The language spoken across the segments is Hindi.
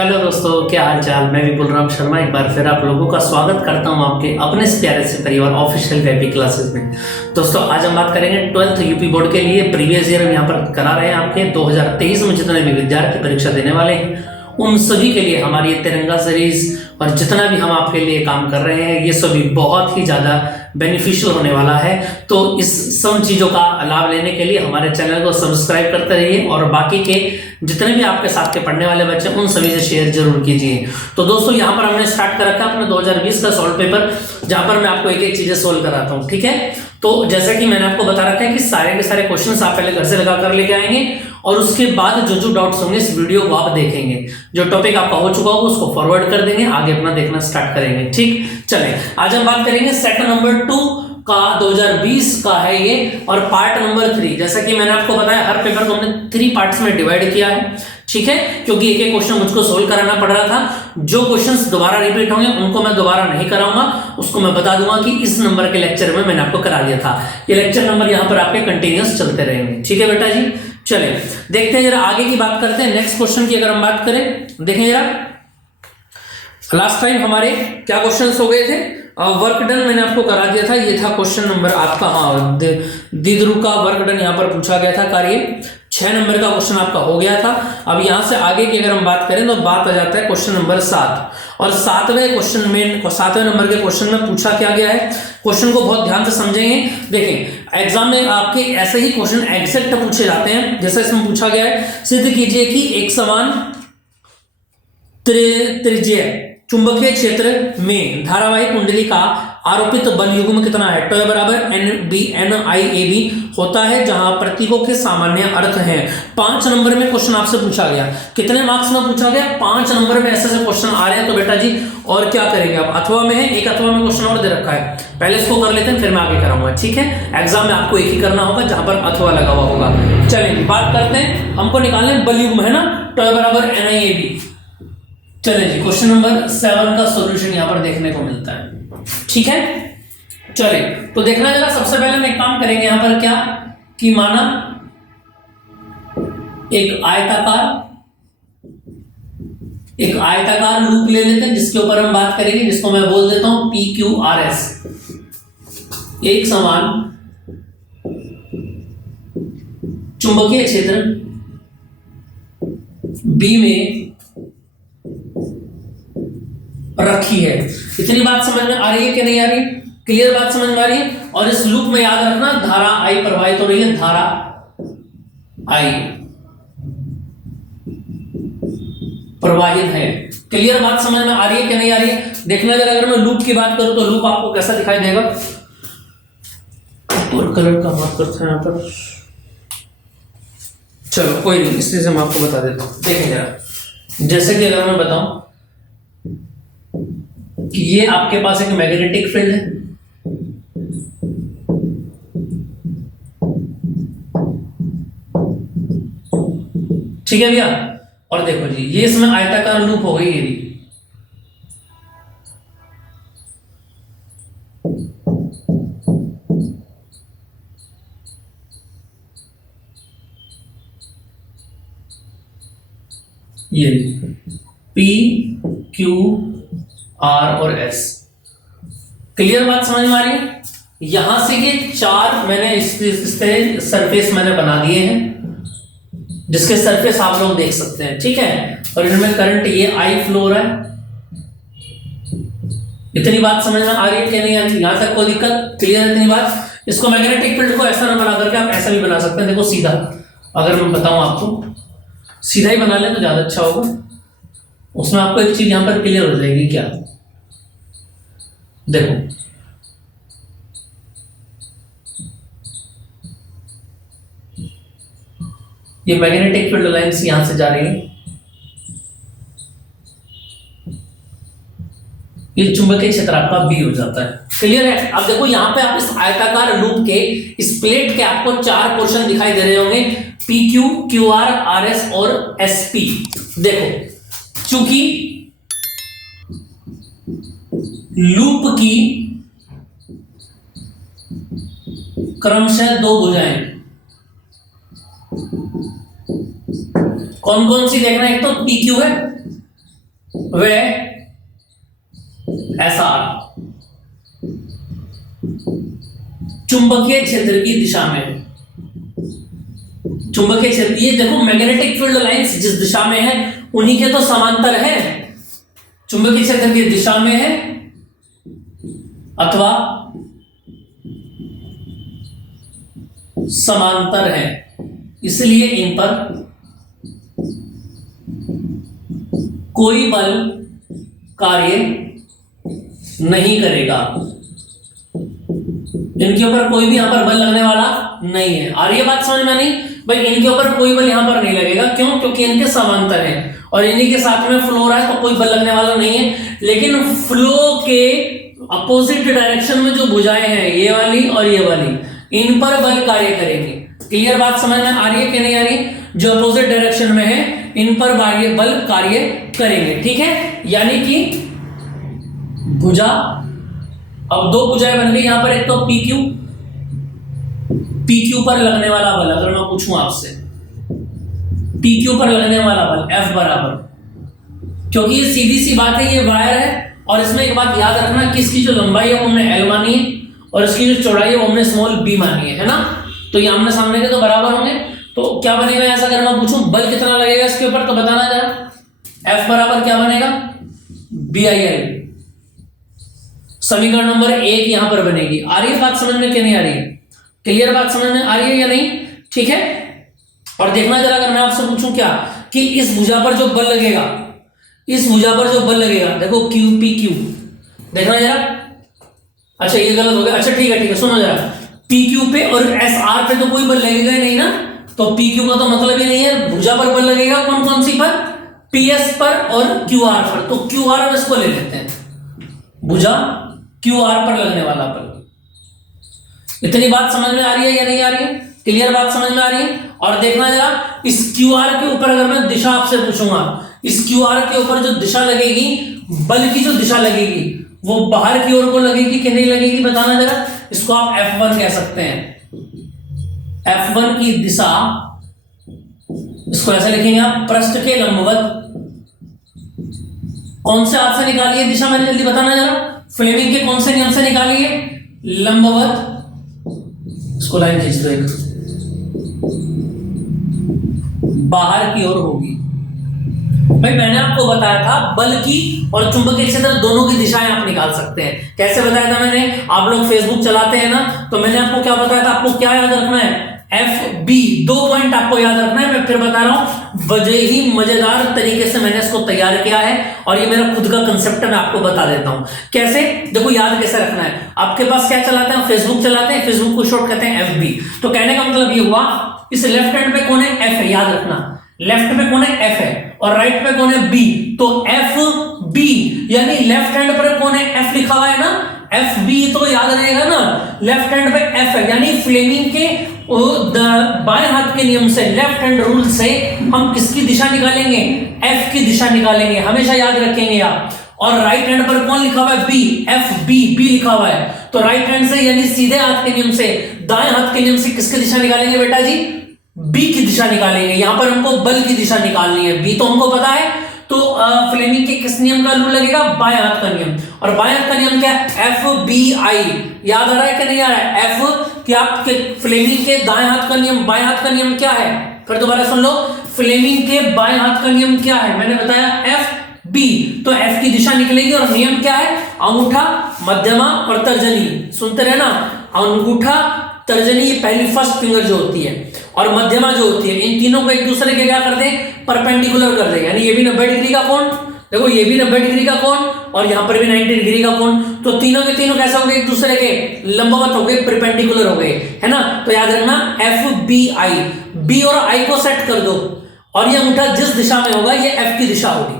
हेलो दोस्तों, क्या हाल चाल। मैं भी बलराम शर्मा एक बार फिर आप लोगों का स्वागत करता हूं आपके अपने इस प्यारे से परिवार ऑफिशियल वीआईपी क्लासेस में। दोस्तों आज हम बात करेंगे 12th यूपी बोर्ड के लिए। प्रीवियस ईयर हम यहाँ पर करा रहे हैं आपके 2023 में जितने भी विद्यार्थी परीक्षा देने वाले हैं उन सभी के लिए हमारी ये तिरंगा सीरीज और जितना भी हम आपके लिए काम कर रहे हैं ये सभी बहुत ही ज़्यादा बेनिफिशियल होने वाला है। तो इस सब चीज़ों का लाभ लेने के लिए हमारे चैनल को सब्सक्राइब करते रहिए और बाकी के जितने भी आपके साथ के पढ़ने वाले बच्चे उन सभी से शेयर जरूर कीजिए। तो दोस्तों यहाँ पर हमने स्टार्ट कर रखा है अपने 2020 का सॉल्व पेपर, जहाँ पर मैं आपको एक एक चीज़ें सोल्व कराता हूँ। ठीक है, तो जैसा कि मैंने आपको बता रखा है कि सारे के सारे क्वेश्चन आप पहले घर से लगा कर लेके आएंगे और उसके बाद जो जो डाउट्स होंगे इस वीडियो को आप देखेंगे। जो टॉपिक आपका हो चुका होगा उसको फॉरवर्ड कर देंगे, आगे अपना देखना स्टार्ट करेंगे। ठीक, चलें आज हम बात करेंगे सेट नंबर 2 का 2020 का है ये और पार्ट नंबर 3। जैसा कि मैंने आपको बताया हर पेपर को हमने 3 पार्ट्स में डिवाइड किया है। ठीक है, क्योंकि एक एक क्वेश्चन मुझको सोल्व कराना पड़ रहा था। जो क्वेश्चंस दोबारा रिपीट होंगे उनको मैं दोबारा नहीं कराऊंगा, उसको मैं बता दूंगा कि इस नंबर के लेक्चर में मैंने आपको करा दिया था। ये लेक्चर नंबर यहाँ पर आपके कंटिन्यूअस चलते रहेंगे। ठीक है बेटा जी, चलिए देखते हैं जरा आगे की बात करते हैं। नेक्स्ट क्वेश्चन की अगर हम बात करें, देखें जरा लास्ट टाइम हमारे क्या क्वेश्चंस हो गए थे। वर्क डन मैंने आपको करा दिया था, ये था क्वेश्चन नंबर आपका, हाँ दीदरू का वर्क डन यहाँ पर पूछा गया था कार्य। 6 नंबर का क्वेश्चन आपका हो गया था। अब यहाँ से आगे की अगर हम बात करें तो बात आ जाता है क्वेश्चन नंबर 7 और 7वें क्वेश्चन में 7वें नंबर के क्वेश्चन में पूछा क्या गया है। क्वेश्चन को बहुत ध्यान से समझेंगे। देखें एग्जाम में आपके ऐसे ही क्वेश्चन एग्जैक्ट पूछे जाते हैं जैसा इसमें पूछा गया है। सिद्ध कीजिए कि एक समान त्रिज्य चुंबकीय क्षेत्र में धारावाही कुंडली का आरोपित बल युग्म कितना है। टॉय बराबर NBNIAB होता है जहां प्रतीकों के सामान्य अर्थ हैं। 5 नंबर में क्वेश्चन आपसे पूछा गया। कितने मार्क्स में पूछा गया? 5 नंबर में ऐसे ऐसे क्वेश्चन आ रहे हैं। तो बेटा जी और क्या करेंगे आप, अथवा में है, एक अथवा में क्वेश्चन और दे रखा है, पहले इसको कर लेते हैं फिर मैं आगे कराऊंगा। ठीक है, एग्जाम में आपको एक ही करना होगा जहां पर अथवा लगा हुआ होगा। चलिए बात करते हैं, हमको निकालने बल युग्म है ना, टॉय बराबर NIAB। चलिए जी क्वेश्चन नंबर 7 का सॉल्यूशन यहां पर देखने को मिलता है। ठीक है, चलिए तो देखना जरा। सबसे पहले हम एक काम करेंगे यहां पर क्या कि माना एक आयताकार लूप ले लेते हैं जिसके ऊपर हम बात करेंगे, जिसको मैं बोल देता हूं PQRS। एक समान चुंबकीय क्षेत्र B में रखी है। इतनी बात समझ में आ रही है कि नहीं आ रही? क्लियर बात समझ में आ रही है। और इस लूप में याद रखना धारा I प्रवाहित हो रही है, धारा I प्रवाहित है। क्लियर बात समझ में आ रही है कि नहीं आ रही है? देखना जरा, अगर मैं लूप की बात करूं तो लूप आपको कैसा दिखाई देगा। और कलर का बात करते हैं यहां पर, चलो कोई नहीं, इसलिए मैं आपको बता देता हूं। देखें जरा, जैसे कि अगर मैं बताऊं कि ये आपके पास एक मैग्नेटिक फील्ड है, ठीक है भैया। और देखो जी ये इसमें आयताकार लूप हो गई ये भी। ये PQR और S। क्लियर बात समझ में आ रही है? यहां से ये 4 मैंने इस सरफेस मैंने बना दिए हैं जिसके सरफेस आप लोग देख सकते हैं। ठीक है, और इनमें करंट ये I फ्लो हो रहा है। इतनी बात समझ में आ रही है कि नहीं आ रही? यहां तक कोई दिक्कत? क्लियर है इतनी बात? इसको मैग्नेटिक फील्ड को ऐसा ना बना करके आप ऐसा भी बना सकते हैं। देखो सीधा, अगर मैं बताऊं आपको सीधा ही बना लें तो ज्यादा अच्छा होगा। उसमें आपको एक चीज यहां पर क्लियर हो जाएगी। क्या? देखो ये मैग्नेटिक फील्ड लाइंस यहां से जा रही है, ये चुंबकीय क्षेत्र आपका B हो जाता है। क्लियर है? अब देखो यहां पे आप इस आयताकार लूप के इस प्लेट के आपको 4 पोर्शन दिखाई दे रहे होंगे, PQ, QR, RS और SP। देखो चूंकि लूप की क्रमशः 2 भुजाएं, कौन कौन सी देखना, एक तो PQ है वे SR चुंबकीय क्षेत्र की दिशा में है। चुंबकीय क्षेत्र, ये देखो मैग्नेटिक फील्ड लाइंस जिस दिशा में है उन्हीं के तो समांतर है, चुंबकीय क्षेत्र की दिशा में है अथवा समांतर है, इसलिए इन पर कोई बल कार्य नहीं करेगा, इनके ऊपर कोई भी यहां पर बल लगने वाला नहीं है। और ये बात समझ में नहीं भाई, इनके ऊपर कोई बल यहां पर नहीं लगेगा, क्यों? क्योंकि इनके समांतर है और इन्हीं के साथ में फ्लो हो रहा है, तो कोई बल लगने वाला नहीं है। लेकिन फ्लो के अपोजिट डायरेक्शन में जो भुजाएं हैं, ये वाली और ये वाली, इन पर बल कार्य करेंगे। क्लियर बात समझ में आ रही है कि नहीं आ रही? जो अपोजिट डायरेक्शन में है इन पर बल कार्य करेंगे, ठीक है। यानी कि भुजा, अब दो भुजाएं बन गई यहां पर, एक तो PQ पर लगने वाला बल, अगर मैं पूछूं आपसे PQ पर लगने वाला बल F बराबर, क्योंकि ये सीधी सी बात है, ये वायर है और इसमें एक बात याद रखना कि इसकी जो लंबाई है वो हमने L मानी है और इसकी जो चौड़ाई है वो हमने स्मॉल b मानी है ना। तो ये आमने सामने के तो बराबर होंगे, तो क्या बनेगा ऐसा? अगर मैं पूछूं बल कितना लगेगा इसके ऊपर, तो बताना जरा। F बराबर क्या बनेगा? BIL। समीकरण नंबर 1 यहां पर बनेगी। आ रही है बात समझ में कि नहीं आ रही है? क्लियर बात समझ में आ रही है या नहीं? ठीक है। और देखना जरा, अगर मैं आपसे पूछूं क्या कि इस भुजा पर जो बल लगेगा, इस भुजा पर जो बल लगेगा, देखो QPQ, देखना जरा। अच्छा ये गलत हो गया, अच्छा ठीक है सुनो जरा। PQ पे और SR पे तो कोई बल लगेगा ही नहीं ना, तो PQ का तो मतलब ही नहीं है। भुजा पर बल लगेगा कौन कौन सी पर? PS पर और QR पर। तो QR हम इसको ले लेते हैं, भुजा QR पर लगने वाला बल। इतनी बात समझ में आ रही है या नहीं आ रही है? क्लियर बात समझ में आ रही है? और देखना जरा, इस QR के ऊपर अगर मैं दिशा आपसे पूछूंगा, इस QR के ऊपर जो दिशा लगेगी, बल की जो दिशा लगेगी, वो बाहर की ओर को लगेगी कि नहीं लगेगी, बताना जरा। इसको आप F1 कह सकते हैं। F1 की दिशा, इसको ऐसे लिखेंगे आप, पृष्ठ के लंबवत। कौन से हाथ से निकाली है दिशा, मैंने जल्दी बताना जरा। फ्लेमिंग के कौन से नियम से निकाली है? लंबवत। इसको लाइन खींच दो, एक बाहर की ओर होगी। भाई मैंने आपको बताया था बल की और चुंबकीय क्षेत्र दोनों की दिशाएं आप निकाल सकते हैं। कैसे बताया था मैंने? आप लोग फेसबुक चलाते हैं ना, तो मैंने आपको क्या बताया था? आपको क्या याद रखना है? FB। 2 पॉइंट आपको याद रखना है, मैं फिर बता रहा हूं। बड़े ही मजेदार तरीके से मैंने इसको तैयार किया है और ये मेरा खुद का कंसेप्ट है, मैं आपको बता देता हूं कैसे। देखो याद कैसे रखना है। आपके पास क्या चलाते हैं? फेसबुक चलाते हैं, फेसबुक को शॉर्ट कहते हैं FB। तो कहने का मतलब ये हुआ, इस लेफ्ट हैंड पे कौन है? F है, याद रखना। लेफ्ट पे कौन है? F है, और राइट पे कौन है? B। तो FB, यानी लेफ्ट हैंड पर कौन है? F लिखा हुआ है ना, FB तो याद रहेगा ना। लेफ्ट हैंड पे F है, यानी फ्लेमिंग के बाएं हाथ के नियम से, लेफ्ट हैंड रूल से हम किसकी दिशा निकालेंगे? F की दिशा निकालेंगे, हमेशा याद रखेंगे आप। और राइट हैंड पर कौन लिखा हुआ है? B। FB, B लिखा हुआ है। तो राइट हैंड से यानी सीधे हाथ के नियम से, दाएं हाथ के नियम से किसकी दिशा निकालेंगे बेटा जी? B की दिशा निकालेंगे। यहां पर हमको बल की दिशा निकालनी है, B तो हमको पता है। तो फ्लेमिंग के किस नियम का रूल लगेगा? बाएं हाथ का नियम। और बाएं हाथ का नियम क्या है? FBI। याद आ रहा है कि नहीं आ रहा है? F कि आपके फ्लेमिंग के दाएं हाथ का नियम, बाएं हाथ का नियम क्या है? फिर दोबारा सुन लो, फ्लेमिंग के बाएं हाथ का नियम क्या है? मैंने बताया FB। तो F की दिशा निकलेगी और नियम क्या है? अंगूठा, मध्यमा और तर्जनी। सुनते रहे ना, अंगूठा, तर्जनी, ये पहली फर्स्ट फिंगर जो होती है, और मध्यमा जो होती है, इन तीनों को एक दूसरे के क्या कर दें? परपेंडिकुलर कर दें। यानी ये भी 90 डिग्री का कोण, देखो ये भी 90 डिग्री का कोण और यहां पर भी 90 डिग्री का कोण। तो तीनों के तीनों कैसे हो गए? एक दूसरे के लंबवत हो गए, परपेंडिकुलर हो गए, है ना। तो याद रखना FBI। B और I को सेट कर दो और ये अंगूठा जिस दिशा में होगा ये F की दिशा होगी।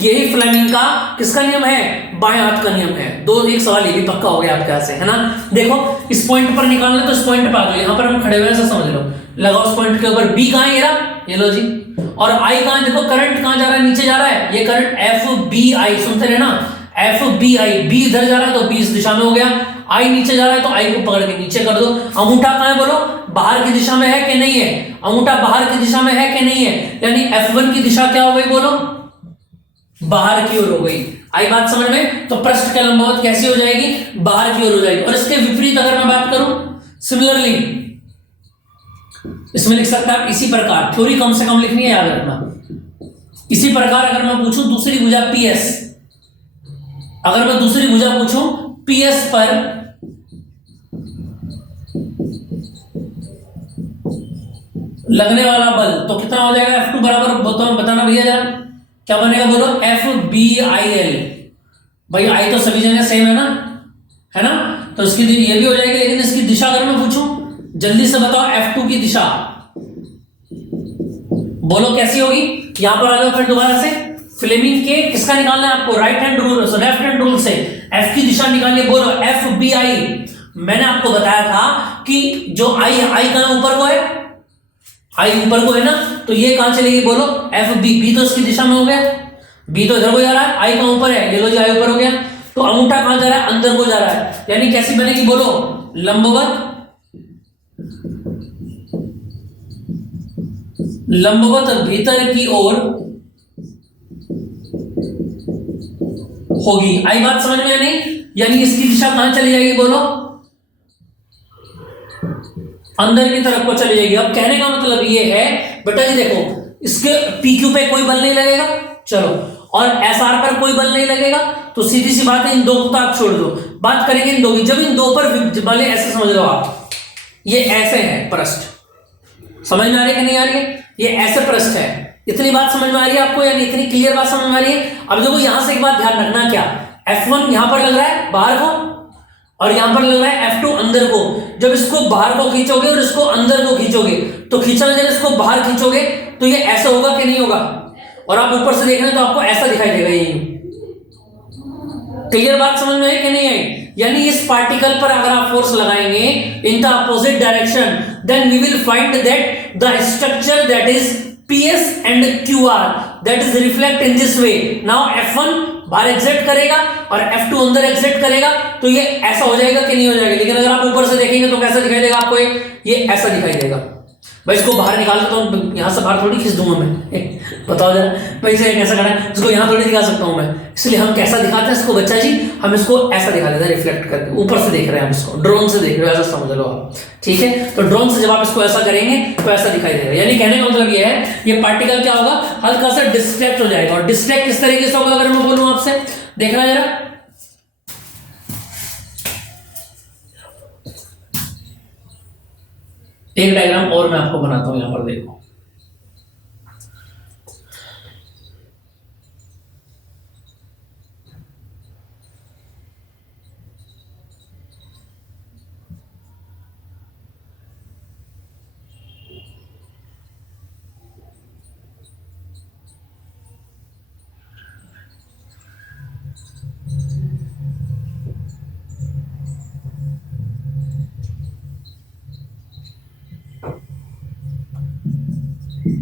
यही फ्लेमिंग का किसका नियम है? बाएं हाथ का नियम है। एक सवाल ये भी पक्का हो गया आपके हाथ से, है ना। देखो इस पॉइंट पर निकालना, तो इस पॉइंट पर आ गए, यहां पर हम खड़े हुए हैं, समझ लो। लगाओ उस पॉइंट के ऊपर। B कहां है? ये लो जी। और I कहां? देखो करंट कहां जा रहा है? नीचे जा रहा है। ये करंट FBI, सुनते रहे ना, FBI। B इधर जा रहा है तो B इस दिशा में हो गया। I नीचे जा रहा है तो I को पकड़ के नीचे कर दो। अंगूठा कहां है बोलो? बाहर की दिशा में है कि नहीं है? अंगूठा बाहर की दिशा में है कि नहीं है? यानी F1 की दिशा क्या हो गई बोलो? बाहर की ओर हो गई। आई बात समझ में? तो पृष्ठ के लंबवत कैसी हो जाएगी? बाहर की ओर हो जाएगी। और इसके विपरीत अगर मैं बात करूं, सिमिलरली इसमें लिख सकता है इसी प्रकार, थ्योरी कम से कम लिखनी है, याद रखना। इसी प्रकार अगर मैं पूछूं दूसरी भुजा पीएस, अगर मैं दूसरी भुजा पूछूं पीएस पर लगने वाला बल तो कितना हो जाएगा? F2 बराबर बताना भैया जरा, क्या बनेगा बोलो? FBIL। भाई आई तो सभी जगह सेम है ना? तो इसकी ये भी हो जाएगी, लेकिन इसकी दिशा अगर मैं पूछूं, जल्दी से बताओ F2 की दिशा बोलो कैसी होगी? यहां पर आ जाओ फिर दोबारा से। फ्लेमिंग के किसका निकालना है आपको? Right hand rule, left hand rule से F की दिशा निकालिए। बोलो FBI। मैंने आपको बताया था कि जो आई कहां ऊपर को है, आई ऊपर को है ना, तो ये कहां चलेगी बोलो? FB। बी तो इसकी दिशा में हो गया, बी तो इधर को जा रहा है, आई कहां ऊपर है? ये लो जी आई ऊपर हो गया। तो अंगूठा कहां जा रहा है? अंदर को जा रहा है। यानी कैसी बनेगी बोलो? लंबवत, लंबवत भीतर की ओर होगी। आई बात समझ में नहीं? यानी इसकी दिशा कहां चली जाएगी बोलो? अंदर की तरफ को चली जाएगी। अब कहने का मतलब ये है बेटा जी, देखो इसके PQ पे कोई बल नहीं लगेगा, चलो, और SR पर कोई बल नहीं लगेगा, तो सीधी सी बात है इन दो को आप छोड़ दो। बात करेंगे इन दो की। जब इन दो पर बल, ऐसे समझ लो आप, ये ऐसे है पृष्ठ, समझ में आ रही है कि नहीं आ रही है? ये ऐसे पृष्ठ है। इतनी बात समझ में आ रही है आपको? यानी इतनी क्लियर बात समझ में आ रही है? अब देखो यहां से एक बात ध्यान रखना, क्या F1 यहां पर लग रहा है बाहर को, और यहां पर लग रहा है F2 अंदर को। जब इसको बाहर को खींचोगे और इसको अंदर को खींचोगे, तो खींचना, जब इसको बाहर खींचोगे तो ये ऐसा होगा कि नहीं होगा? और आप ऊपर से देख रहे हैं तो आपको ऐसा दिखाई देगा। ये क्लियर बात समझ में है कि नहीं है? यानी इस पार्टिकल पर अगर आप फोर्स लगाएंगे in the opposite direction, then we will find that the structure that is PS and QR that is reflect in this way. Now F1 बाहर एग्जिट करेगा और F2 अंदर एग्जिट करेगा, तो ये ऐसा हो जाएगा कि नहीं हो जाएगा? लेकिन अगर आप ऊपर से देखेंगे तो कैसा दिखाई देगा आपको? ये ऐसा दिखाई देगा। भाई इसको बाहर निकाल के तो यहां से बाहर थोड़ी खींच दूंगा मैं बताओ जरा भाई, इसे कैसा करना है? इसको यहां थोड़ी दिखा सकता हूं मैं, इसलिए हम कैसा दिखाते हैं इसको बच्चा जी? हम इसको ऐसा दिखा देते हैं, रिफ्लेक्ट करके ऊपर से देख रहे हैं हम इसको, ड्रोन से देख रहे हो, ऐसा समझ लो आप, ठीक है? तो ड्रोन से जब आप इसको ऐसा करेंगे तो ऐसा दिखाई देगा। यानी कहने का मतलब ये है, ये पार्टिकल क्या होगा? हल्का सा डिस्ट्रैक्ट हो जाएगा। और डिस्ट्रैक्ट किस तरीके से होगा अगर मैं बोलूं आपसे? देखना जरा, एक डायग्राम और मैं आपको बनाता हूं, यहां पर देखो।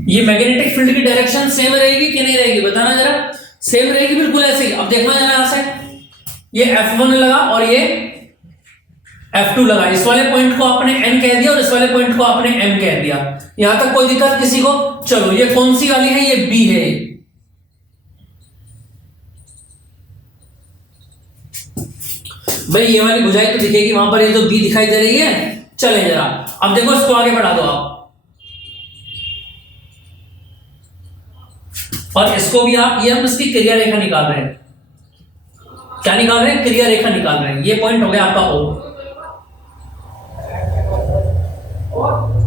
ये मैग्नेटिक फील्ड की डायरेक्शन सेम रहेगी कि नहीं रहेगी? बताना जरा। सेम रहेगी, बिल्कुल ऐसे ही। अब देखना जरा, यहां से ये F1 लगा और ये F2 लगा। इस वाले पॉइंट को आपने N कह दिया और इस वाले पॉइंट को आपने M कह दिया। यहां तक कोई दिक्कत किसी को? चलो, ये कौन सी वाली है? ये B है। भाई ये वाली भुजाएं तो दिखेगी वहां पर, ये तो B दिखाई दे रही है। चले जरा, अब देखो इसको आगे बढ़ा दो आप, और इसको भी आप, ये हम इसकी क्रिया रेखा निकाल रहे हैं। क्या निकाल रहे हैं? क्रिया रेखा निकाल रहे हैं। ये पॉइंट हो गया आपका O,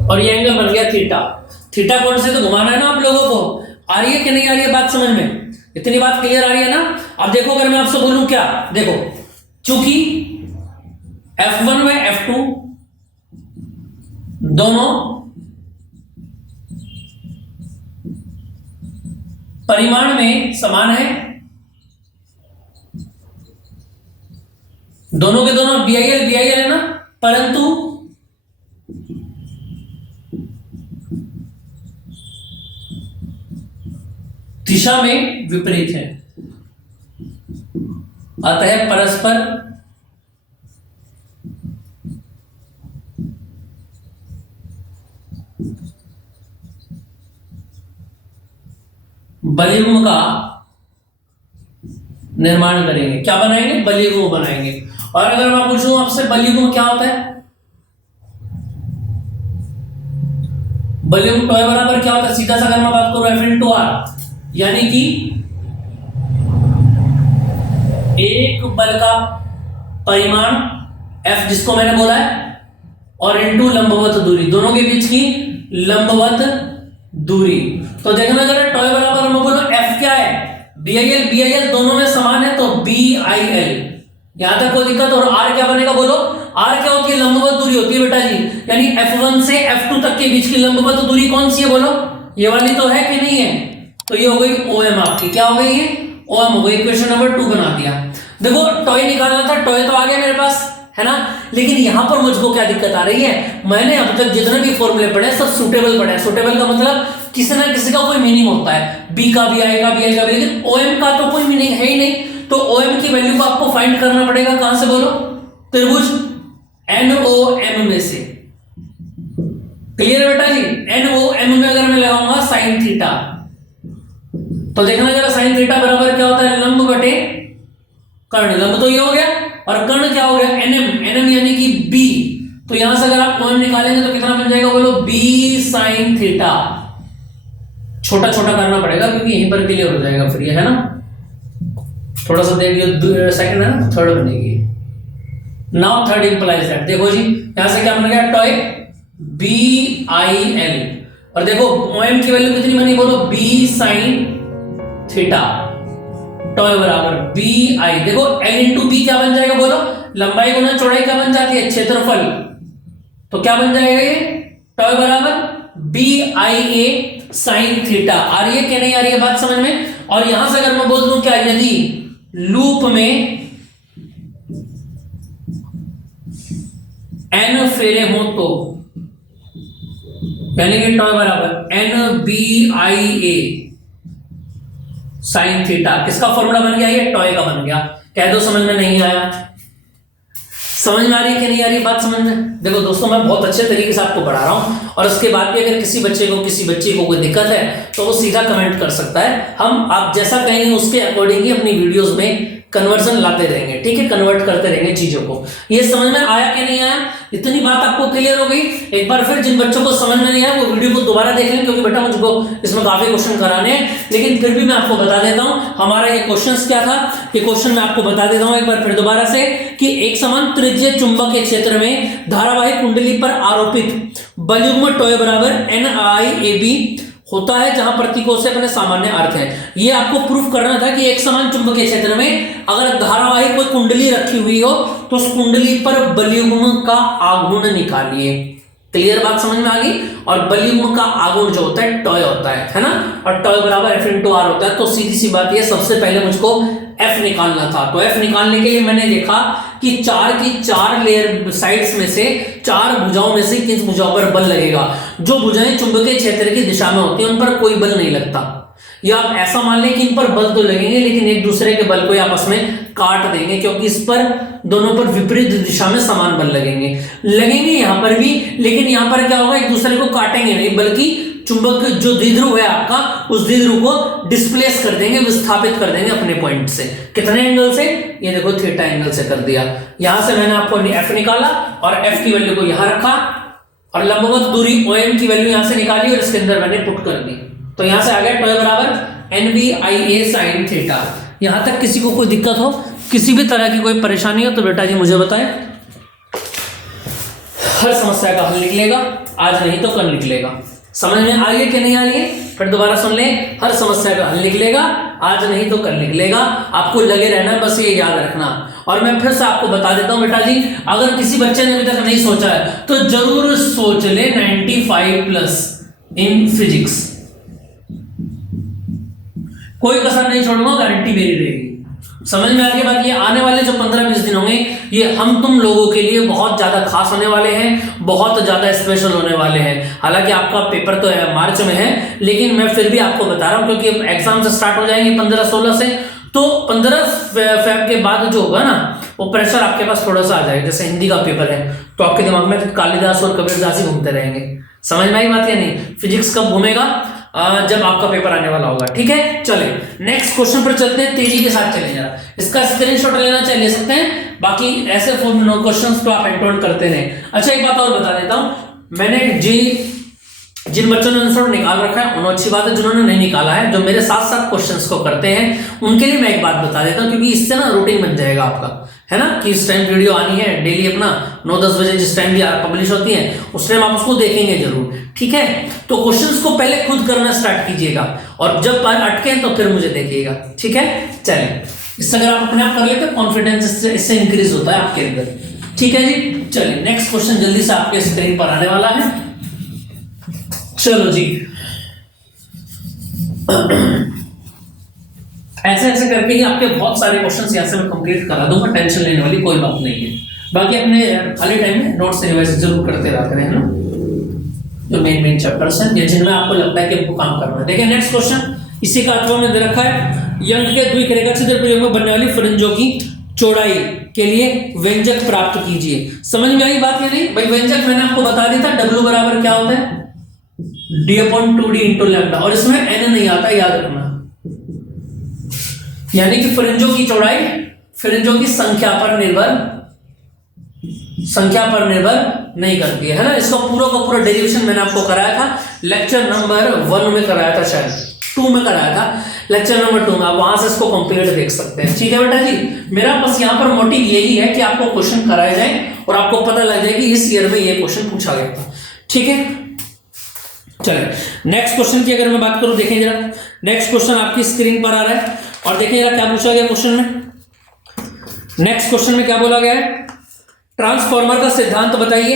और ये एंगल बन गया थीटा। थीटा कोण से तो घुमाना है ना आप लोगों को। आ रही है कि नहीं आ रही है बात समझ में? इतनी बात क्लियर आ रही है ना? अब देखो, अगर मैं आपसे बोलूं क्या, देखो चूंकि F1 व F2 दोनों परिमाण में समान है, दोनों के दोनों BIL है ना, परंतु दिशा में विपरीत है, अतः परस्पर बलयुग्म का निर्माण करेंगे। क्या बनाएंगे? बलयुग्म बनाएंगे। और अगर मैं पूछूं आपसे बलयुग्म क्या होता है? बलयुग्म टॉय बराबर क्या होता है? सीधा सा अगर मैं बात करूं F इंटू आर, यानी कि एक बल का परिमाण F जिसको मैंने बोला है और इंटू लंबवत दूरी, दोनों के बीच की लंबवत दूरी। तो देखना जरा टॉय बराबर मैं बोलूं F क्या है? BIL दोनों में समान है तो BIL। यहां तक कोई दिक्कत? और R क्या बनेगा बोलो? R क्या होती है? लंबवत दूरी होती है बेटा जी, यानी F1 से F2 तक के बीच की लंबवत दूरी कौन सी है बोलो? ये वाली तो है कि नहीं है? तो ये हो गई OM आपकी। क्या हो गई? ये OM हो गई। क्वेश्चन नंबर 2 बना दिया। देखो टॉय निकालना था, टॉय तो आ गया मेरे पास, है ना। लेकिन यहां पर मुझको क्या दिक्कत आ रही है? मैंने अब तक जितने भी फॉर्मूले पढ़े सब सूटेबल पढ़े। सूटेबल का मतलब किसी ना किसी का कोई मीनिंग होता है, बी का भी आएगा, BI का भी, लेकिन OM का तो कोई मीनिंग है ही नहीं। तो OM की वैल्यू को आपको फाइंड करना पड़ेगा। कहां से बोलो? त्रिभुज NOM में से। क्लियर बेटा जी? NOM में अगर मैं लगाऊंगा साइन थीटा, तो देखना जरा साइन थीटा बराबर क्या होता है? लंब बटे कर्ण। लंब तो ये हो गया और कर्ण क्या हो गया? NM यानी कि B। तो यहां से अगर आप OM निकालेंगे तो कितना बन जाएगा बोलो? B sine theta. छोटा छोटा करना पड़ेगा क्योंकि यहीं पर क्लियर हो जाएगा फिर ये, है ना। थोड़ा सा देख लियो, सेकंड है ना, थर्ड बनेगी। Now third implies that. देखो जी यहां से क्या बन गया? Toy BIL। और देखो OM की वैल्यू कितनी बनी बोलो? B sine theta. टॉय बराबर BI। देखो L इंटू B क्या बन जाएगा बोलो? लंबाई गुना चौड़ाई क्या बन जाती है? क्षेत्रफल। तो क्या बन जाएगा ये? टॉय बराबर BIA साइन थीटा। आ रही है कि नहीं आ रही है बात समझ में? और यहां से अगर मैं बोल दूं क्या, यदि लूप में n फेरे हो तो, यानी कि टॉय बराबर NBIA साइन थीटा। किसका फॉर्मूला बन गया? ये टॉय का बन गया। कह दो समझ में नहीं आया। समझ में आ रही है कि नहीं आ रही बात समझ में? देखो दोस्तों मैं बहुत अच्छे तरीके से आपको पढ़ा रहा हूं, और उसके बाद भी अगर किसी बच्चे को किसी बच्ची को कोई दिक्कत है तो वो सीधा कमेंट कर सकता है। हम आप जैसा कहेंगे उसके अकॉर्डिंग ही अपनी वीडियोस में कन्वर्जन लाते रहेंगे, ठीक है। कन्वर्ट करते रहेंगे चीजों को। ये समझ में आया कि नहीं आया? इतनी बात आपको क्लियर हो गई? एक बार फिर जिन बच्चों को समझ में नहीं आया वो वीडियो को दोबारा देख लें, क्योंकि बेटा मुझको इसमें काफी क्वेश्चन कराने हैं। लेकिन फिर भी मैं आपको बता देता हूं हमारा ये क्वेश्चन क्या था। ये क्वेश्चन मैं आपको बता देता हूं एक बार फिर दोबारा से, कि एक समान त्रिज्यीय चुंबकीय क्षेत्र में धारावाही कुंडली पर आरोपित बलयुग्म टॉय बराबर NIAB होता है, जहां प्रतीकों से अपने सामान्य अर्थ है। ये आपको प्रूफ करना था कि एक समान चुंबकीय क्षेत्र में अगर धारावाही कोई कुंडली रखी हुई हो तो उस कुंडली पर बलयुग्म का आघूर्ण निकालिए। क्लियर बात समझ में आ गई? और बलयुग्म का आघूर्ण जो होता है टॉय होता है ना। और टॉय बराबर F इंटू आर होता है। तो सीधी सी बात ये, सबसे पहले मुझको F निकालना था। तो F निकालने के लिए मैंने देखा कि चार की चार लेयर साइड्स में से, चार भुजाओं में से किस भुजाओं पर बल लगेगा। जो भुजाएं चुंबकीय क्षेत्र की दिशा में होती हैं उन पर कोई बल नहीं लगता। या आप ऐसा मान लें कि इन पर बल तो लगेंगे लेकिन एक दूसरे के बल को आपस में काट देंगे, क्योंकि इस पर दोनों पर विपरीत दिशा में समान बल लगेंगे यहां पर भी। लेकिन यहां पर क्या होगा? एक दूसरे को काटेंगे नहीं, बल्कि चुंबक जो द्विध्रुव है आपका, उस द्विध्रुव को डिस्प्लेस कर देंगे, विस्थापित कर देंगे अपने पॉइंट से। कितने एंगल से? ये देखो थीटा एंगल से कर दिया। यहां से मैंने आपको F निकाला और F की वैल्यू को यहां रखा, और लंबवत दूरी OM की वैल्यू यहां से निकाली और इसके अंदर मैंने पुट कर दी। तो यहां से आ गया टॉय बराबर NBIA साइन थीटा। यहां तक किसी को कोई दिक्कत हो, किसी भी तरह की कोई परेशानी हो तो बेटा जी मुझे बताएं। हर समस्या का हल निकलेगा, आज नहीं तो कल निकलेगा। समझ में आ रही है कि नहीं आ रही है? फिर दोबारा सुन लें, हर समस्या का हल निकलेगा, आज नहीं तो कल निकलेगा। आपको लगे रहना, बस ये याद रखना। और मैं फिर से आपको बता देता हूं बेटा जी, अगर किसी बच्चे ने अभी तक नहीं सोचा है तो जरूर सोच ले 95+ इन फिजिक्स। कोई कसर नहीं छोड़ूंगा, गारंटी मेरी रहेगी। समझ में आ गई बात? ये आने वाले जो 15-20 दिन होंगे ये हम तुम लोगों के लिए बहुत ज्यादा खास होने वाले हैं, बहुत ज्यादा स्पेशल होने वाले हैं। हालांकि आपका पेपर तो मार्च में है, लेकिन मैं फिर भी आपको बता रहा हूं क्योंकि एग्जाम से स्टार्ट हो जाएंगे 15-16 से। तो 15 फेब के बाद जो होगा ना, वो प्रेशर आपके पास थोड़ा सा आ जाएगा। जैसे हिंदी का पेपर है तो आपके दिमाग में कालिदास और कबीरदास ही घूमते रहेंगे। समझ में आई बात या नहीं? फिजिक्स कब घूमेगा? जब आपका पेपर आने वाला होगा। ठीक है, चले नेक्स्ट क्वेश्चन पर चलते हैं, तेजी के साथ चलें जरा। इसका स्क्रीनशॉट लेना चाहिए, ले सकते हैं, बाकी ऐसे क्वेश्चंस तो आप एंटोन करते रहे। अच्छा, एक बात और बता देता हूं, मैंने जिन बच्चों ने आंसर निकाल रखा है उन्होंने अच्छी बात है, जिन्होंने नहीं निकाला है, जो मेरे साथ साथ क्वेश्चंस को करते हैं उनके लिए मैं एक बात बता देता हूं, क्योंकि इससे ना रूटीन बन जाएगा आपका, है ना, कि इस टाइम वीडियो आनी है डेली अपना 9-10 बजे जिस टाइम भी पब्लिश होती है उस टाइम आप उसको देखेंगे जरूर। ठीक है, तो क्वेश्चंस को पहले खुद करना स्टार्ट कीजिएगा और जब अटके तो फिर मुझे देखिएगा। ठीक है, चलिए, इससे अगर आप अपने आप कर लेते कॉन्फिडेंस इससे इंक्रीज होता है आपके अंदर। ठीक है जी, चलिए नेक्स्ट क्वेश्चन जल्दी से आपके स्क्रीन पर आने वाला है। चलो जी, ऐसे ऐसे करके ही आपके बहुत सारे क्वेश्चंस यहाँ से मैं कंप्लीट करा दूंगा, टेंशन लेने वाली कोई बात नहीं है। बाकी अपने खाली टाइम में नोट्स रिवाइज जरूर करते रहा करें, है ना, जो मेन चैप्टर्स हैं जिनमें आपको लगता है कि आपको काम करना है। देखिए नेक्स्ट क्वेश्चन इसी का अथवा में दे रखा है, यंग के द्विरेखा छिद्र प्रयोग में बनने वाली फ्रिंजों की चौड़ाई के लिए व्यंजक प्राप्त कीजिए। समझ में आई बात या नहीं भाई? व्यंजक मैंने आपको बता दिया था, W बराबर क्या होता है, d/2d इंटू लैम्डा, और इसमें n नहीं आता, याद रखना। यानी कि फ्रिंजों की चौड़ाई फ्रिंजों की संख्या पर निर्भर नहीं करती है ना। इसका पूरा का पूरा डेरिवेशन मैंने आपको कराया था लेक्चर नंबर 1 में, कराया था शायद 2 में कराया था, लेक्चर नंबर 2 में, आप वहां से इसको कंप्लीट देख सकते हैं। ठीक है बेटा जी, मेरा बस यहाँ पर मोटिव यही है कि आपको क्वेश्चन कराए जाए और आपको पता लग जाए कि इस ईयर में ये क्वेश्चन पूछा गया था। ठीक है, चलिए नेक्स्ट क्वेश्चन की अगर मैं बात करूं, देखें जरा, नेक्स्ट क्वेश्चन आपकी स्क्रीन पर आ रहा है और देखें जरा क्या पूछा गया क्वेश्चन में। नेक्स्ट क्वेश्चन में क्या बोला गया है, ट्रांसफॉर्मर का सिद्धांत बताइए,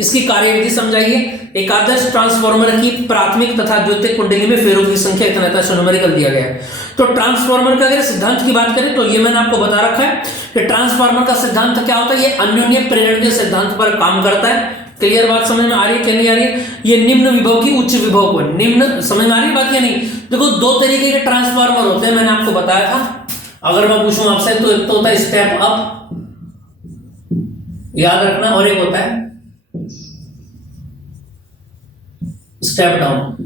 इसकी कार्यविधि समझाइए, एक आदर्श ट्रांसफॉर्मर की प्राथमिक तथा द्वितीयक कुंडली में फेरों की संख्या इतना न्यूमेरिकल दिया गया है। तो ट्रांसफॉर्मर का अगर सिद्धांत की बात करें तो ये मैंने आपको बता रखा है कि ट्रांसफॉर्मर का सिद्धांत क्या होता है, ये अन्योन्य प्रेरण के सिद्धांत पर काम करता है। क्लियर बात समझ में आ रही है क्या नहीं आ रही है? ये निम्न विभव की उच्च विभव को, निम्न समझ में आ रही है बात या नहीं? देखो दो तरीके के ट्रांसफार्मर होते हैं, मैंने आपको बताया था। अगर मैं पूछूं आपसे तो एक तो होता है स्टेप अप, याद रखना, और एक होता है स्टेप डाउन।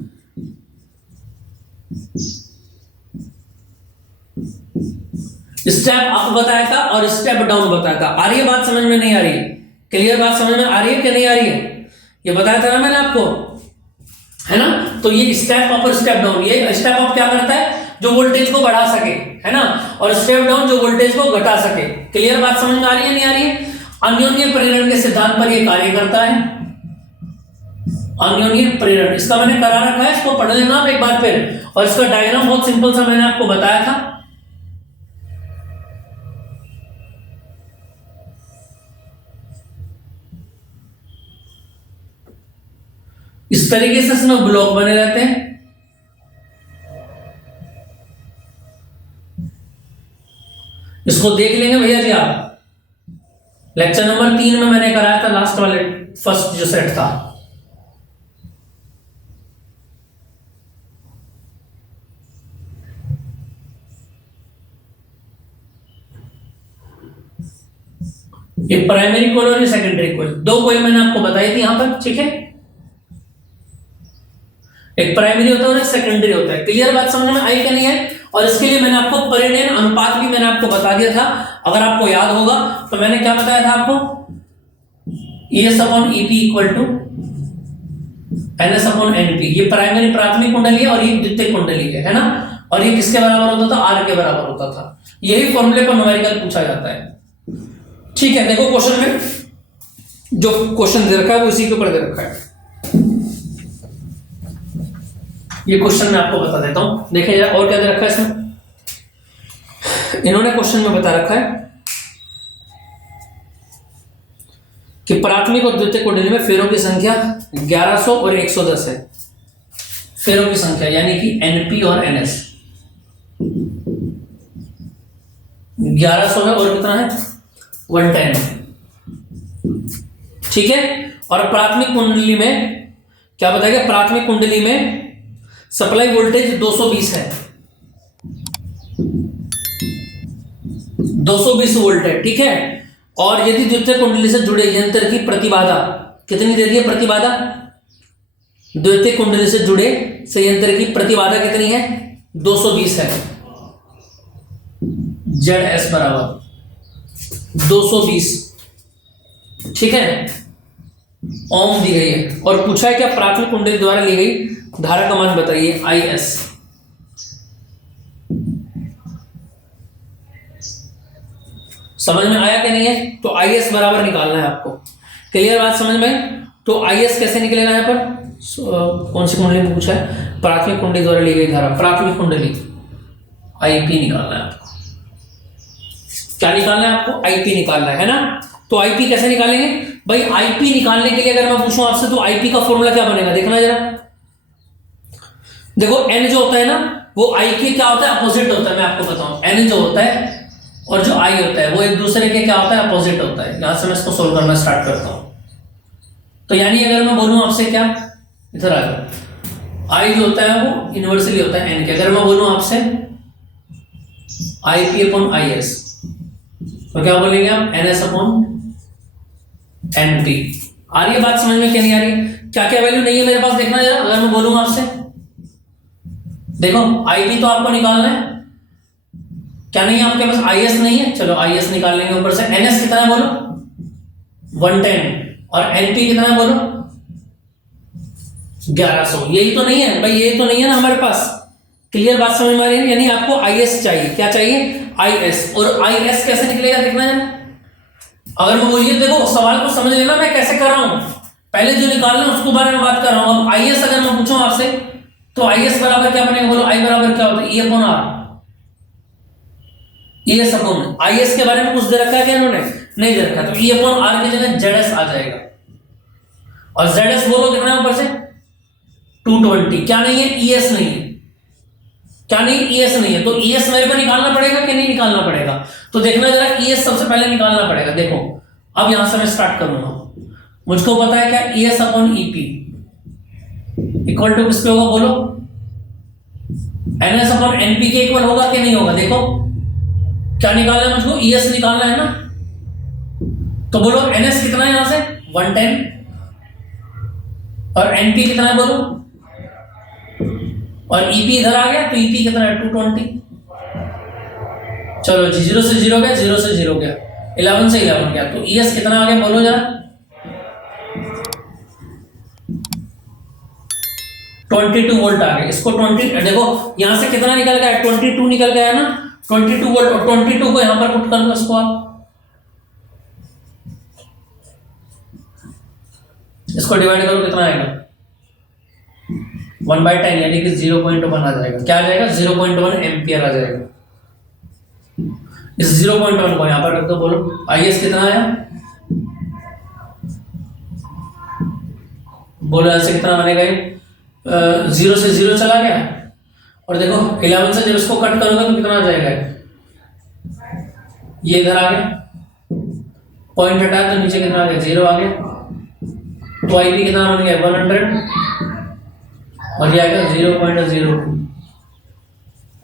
स्टेप अप बताया था और स्टेप डाउन बताया था। आ रही है बात समझ में, नहीं आ रही? क्लियर बात समझ में आ रही है कि नहीं आ रही है? ये बताया था ना मैंने आपको, है ना। तो ये स्टेप अप और स्टेप डाउन, ये स्टेप अप क्या करता है, जो वोल्टेज को बढ़ा सके, है ना, और स्टेप डाउन जो वोल्टेज को घटा सके। क्लियर बात समझ में आ रही है नहीं आ रही है? अन्योन्य प्रेरण के सिद्धांत पर ये कार्य करता है, अन्योन्य प्रेरण, इसका मैंने करा रखा है, इसको पढ़ लेना आप एक बार फिर। और इसका डायग्राम बहुत सिंपल सा मैंने आपको बताया था। इस तरीके से इसमें ब्लॉक बने रहते हैं। इसको देख लेंगे भैया जी आप, लेक्चर नंबर 3 में मैंने कराया था, लास्ट वाले फर्स्ट जो सेट था। ये प्राइमरी कोयल और ये सेकेंडरी कोयल, दो कोयल मैंने आपको बताई थी यहां पर। ठीक है, एक प्राइमरी होता है और एक सेकेंडरी होता है। क्लियर बात समझ में आई कि नहीं है? और इसके लिए मैंने आपको परिणय अनुपात भी मैंने आपको बता दिया था, अगर आपको याद होगा तो मैंने क्या बताया था आपको, ES/EP इक्वल टू NS/NP। ये प्राइमरी प्राथमिक कुंडली है और ये द्वितीयक कुंडली है ना। और ये किसके बराबर होता था, R के बराबर होता था। यही फॉर्मूले पर न्यूमेरिकल पूछा जाता है। ठीक है, देखो क्वेश्चन में जो क्वेश्चन दे रखा है वो इसी के ऊपर दे रखा है। ये क्वेश्चन मैं आपको बता देता हूं, देखिए जरा और क्या दे रखा है इसमें। इन्होंने क्वेश्चन में बता रखा है कि प्राथमिक और द्वितीयक कुंडली में फेरों की संख्या 1100 और 110 है। फेरों की संख्या यानी कि NP और NS 1100 है और कितना है 110। ठीक है, और प्राथमिक कुंडली में क्या बताएगा, प्राथमिक कुंडली में सप्लाई वोल्टेज 220 है, 220 वोल्ट है। ठीक है, और यदि द्वितीयक कुंडली से जुड़े यंत्र की प्रतिबाधा कितनी दे दी है, प्रतिबाधा द्वितीय कुंडली से जुड़े संयंत्र की प्रतिबाधा कितनी है? 220 है। ZS बराबर 220, ठीक है, ओम दी गई है। और पूछा है क्या प्राथमिक कुंडली द्वारा ली गई धारा का मान बताइए, IS। समझ में आया कि नहीं है? तो IS बराबर निकालना है आपको। क्लियर बात समझ में? तो IS कैसे निकलेगा यहाँ पर? कौन सी कुंडली में पूछा है? प्राथमिक कुंडली द्वारा ली गई धारा, प्राथमिक कुंडली IP निकालना है आपको। क्या निकालना है आपको? IP निकालना है ना। तो IP कैसे निकालेंगे भाई? IP निकालने के लिए अगर मैं पूछूं आपसे तो IP का फॉर्मूला क्या बनेगा? देखना जरा। देखो N जो होता है ना वो I के क्या होता है? अपोजिट होता है। मैं आपको बताऊं, N जो होता है और जो I होता है वो एक दूसरे के क्या होता है? अपोजिट होता है। यहां से मैं इसको सोल्व करना स्टार्ट करता हूं। तो यानी अगर मैं बोलूं आपसे, क्या इधर आ जाओ, I जो होता है वो इनवर्सली होता है N के। अगर मैं बोलूं आपसे IP अपॉन IS तो क्या बोलेंगे आप? NS upon NP। आ रही है बात समझ में? क्या नहीं आ रही? क्या क्या वैल्यू नहीं है मेरे पास? देखना जरा। अगर मैं बोलूंगा आपसे, देखो IP तो आपको निकालना है, क्या नहीं है आपके पास? IS नहीं है, चलो IS निकाल लेंगे ऊपर से। NS कितना है बोलो? 110। और NP कितना है बोलो? 1100। यही तो नहीं है भाई, यही तो नहीं है ना हमारे पास। क्लियर बात समझ में आ रही है? यानी आपको IS चाहिए। क्या चाहिए? IS। और IS कैसे निकलेगा देखना है। अगर मैं बोलिए, देखो सवाल को समझ लेना मैं कैसे कर रहा हूं, पहले जो निकालना है उसको बारे में बात कर रहा हूं। अब IS अगर मैं पूछूं आपसे तो IS बराबर क्या बनेगा बोलो? I बराबर क्या होता है? E upon R। ES upon, IS के बारे में कुछ दे रखा है क्या इन्होंने? नहीं दे रखा। तो E अपॉन R की जगह ZS आ जाएगा। और ZS बोलो कितना है ऊपर से? 220। क्या नहीं है? ES नहीं है। क्या नहीं? ES नहीं है। तो ES मेरे को निकालना पड़ेगा कि नहीं निकालना पड़ेगा? तो देखना जरा, ES सबसे पहले निकालना पड़ेगा। देखो अब यहां से मैं स्टार्ट करूंगा। मुझको पता है क्या? ES upon EP equal to किस पे होगा बोलो? NS अपॉन NP के इक्वल होगा कि नहीं होगा? देखो क्या निकालना है मुझको? ES निकालना है ना। तो बोलो NS कितना है यहां से? 110। और NP कितना है बोलो? और EP इधर आ गया तो EP कितना है? 220। चलो जी, 0 से 0 गया, 0 से 0 गया, 11 से 11 गया। तो ES कितना आ गया बोलो जरा? 22 वोल्ट आ गया। इसको 20, देखो यहां से कितना निकल गया? 22 निकल गया ना, 22 वोल्ट। और 22 को यहां पर पुट कर लो इसको आप, इसको डिवाइड करो, कितना आएगा? 1/10 यानी कि 0.1 आ जाएगा। क्या आ जाएगा? 0.1 एम्पियर आ जाएगा। इस 0.1 को यहां पर रख दो। बोलो IS कितना आया? बोलो ऐसे कितना बनेगा? 0 से 0 चला गया। और देखो 11 से जब इसको कट करोगे तो कितना आ जाएगा? ये इधर आ गया, पॉइंट हटाया तो नीचे कितना आ गया? 0 आ गया। तो IP कितना बन गया? 100। और ये आएगा 0.02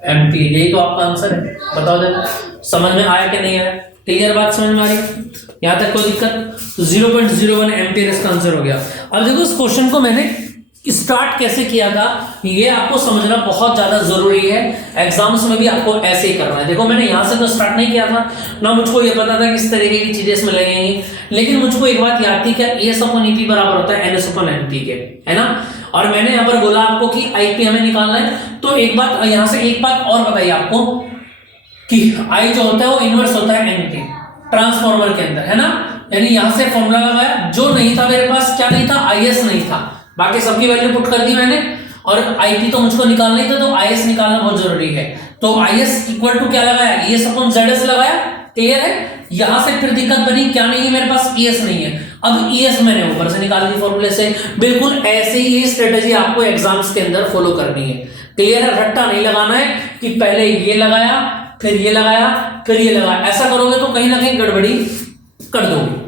एम्पीयर। यही तो आपका आंसर है। बताओ जरा, समझ में आया कि नहीं आया? क्लियर बात समझ में आ रही? यहां तक कोई दिक्कत? तो 0.01 एम्पीयर इसका आंसर हो गया। अब देखो इस क्वेश्चन को मैंने स्टार्ट कैसे किया था ये आपको समझना बहुत ज्यादा जरूरी है। एग्जाम्स में भी आपको ऐसे ही करना है। देखो मैंने यहां से तो स्टार्ट नहीं किया था ना, मुझको ये पता था किस तरीके की चीजें इसमें लगेंगी, लेकिन मुझको एक बात याद थी कि ES अपॉन EP बराबर होता है NS अपॉन NP के, है ना। और मैंने यहाँ पर बोला आपको कि IP हमें निकालना है। तो एक बात यहां से एक बात और बताइए आपको कि I जो होता है वो इनवर्स होता है N के ट्रांसफॉर्मर के अंदर, है ना। यानी यहां से फॉर्मूला लगाया, जो नहीं था मेरे पास, क्या नहीं था? IS नहीं था। बाकी सबकी वैल्यू पुट कर दी मैंने। और IP तो मुझको निकालना ही था, तो IS निकालना बहुत जरूरी है। तो IS इक्वल टू क्या लगाया? ES अपॉन ZS लगाया। क्लियर है? यहां से फिर दिक्कत बनी, क्या नहीं है मेरे पास? ES नहीं है। अब ES मैंने ऊपर से निकाल दी फॉर्मूले से। बिल्कुल ऐसे ही ये स्ट्रेटेजी आपको एग्जाम्स के अंदर फॉलो करनी है। क्लियर है? रट्टा नहीं लगाना है कि पहले ये लगाया फिर ये लगाया फिर ये लगाया। ऐसा करोगे तो कहीं ना कहीं गड़बड़ी कर दोगे,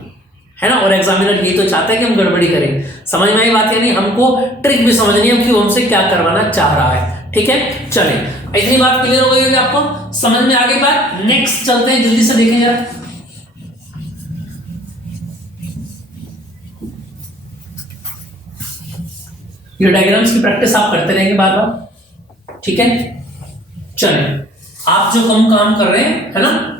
है ना। और एग्जामिनर यही तो चाहता है कि हम गड़बड़ी करें। समझ में आई बात या नहीं? हमको ट्रिक भी समझनी है कि वो हमसे क्या करवाना चाह रहा है। ठीक है, चले, इतनी बात क्लियर हो गई होगी आपको, समझ में आ गई बात। नेक्स्ट चलते हैं, जल्दी से देखें जरा। ये डायग्राम्स की प्रैक्टिस आप करते रहेंगे बार बार, ठीक है। चलिए, आप जो काम कर रहे हैं है ना,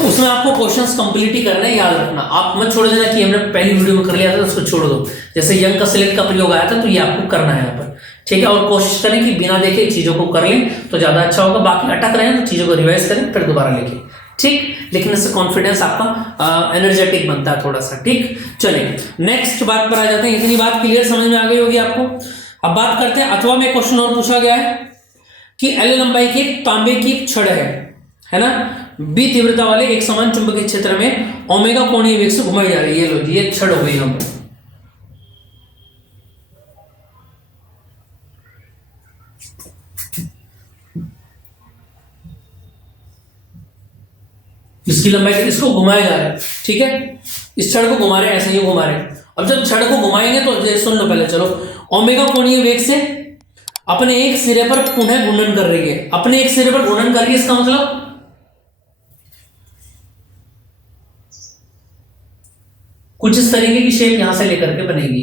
उसमें आपको क्वेश्चंस कंप्लीट ही करना है, याद रखना। आप मत छोड़ देना कि हमने पहली वीडियो में कर लिया था तो उसको छोड़ दो। जैसे यंग का सिलेक्ट का प्रयोग आया था तो ये आपको करना है यहाँ पर, ठीक है। और कोशिश करें कि बिना देखे चीजों को कर लें तो ज्यादा अच्छा होगा। बाकी अटक रहे हैं तो चीजों को रिवाइज करें, फिर दोबारा लिखें, ठीक। लेकिन इससे कॉन्फिडेंस आपका एनर्जेटिक बनता है थोड़ा सा, ठीक। चलिए नेक्स्ट बात पर आ जाते हैं। इतनी बात क्लियर समझ में आ गई होगी आपको। अब बात करते हैं, अथवा में क्वेश्चन और पूछा गया है कि एल लंबाई की तांबे की छड़ है ना, बी तीव्रता वाले एक समान चुंबकीय क्षेत्र में ओमेगा कोणीय वेग से घुमाई जा रही है। ये लो जी, ये छड़ हो गई हम। इसकी लंबाई, इसको घुमाया जा रहा है, ठीक है। इस छड़ को घुमा रहे हैं, ऐसे ही घुमा रहे हैं। अब जब छड़ को घुमाएंगे तो सुन लो पहले, चलो। ओमेगा कोणीय वेग से अपने एक सिरे पर पुनः घूर्णन कर रही है, अपने एक सिरे पर घूर्णन कर रही है। इसका मतलब कुछ इस तरीके की शेप यहां से लेकर के बनेगी।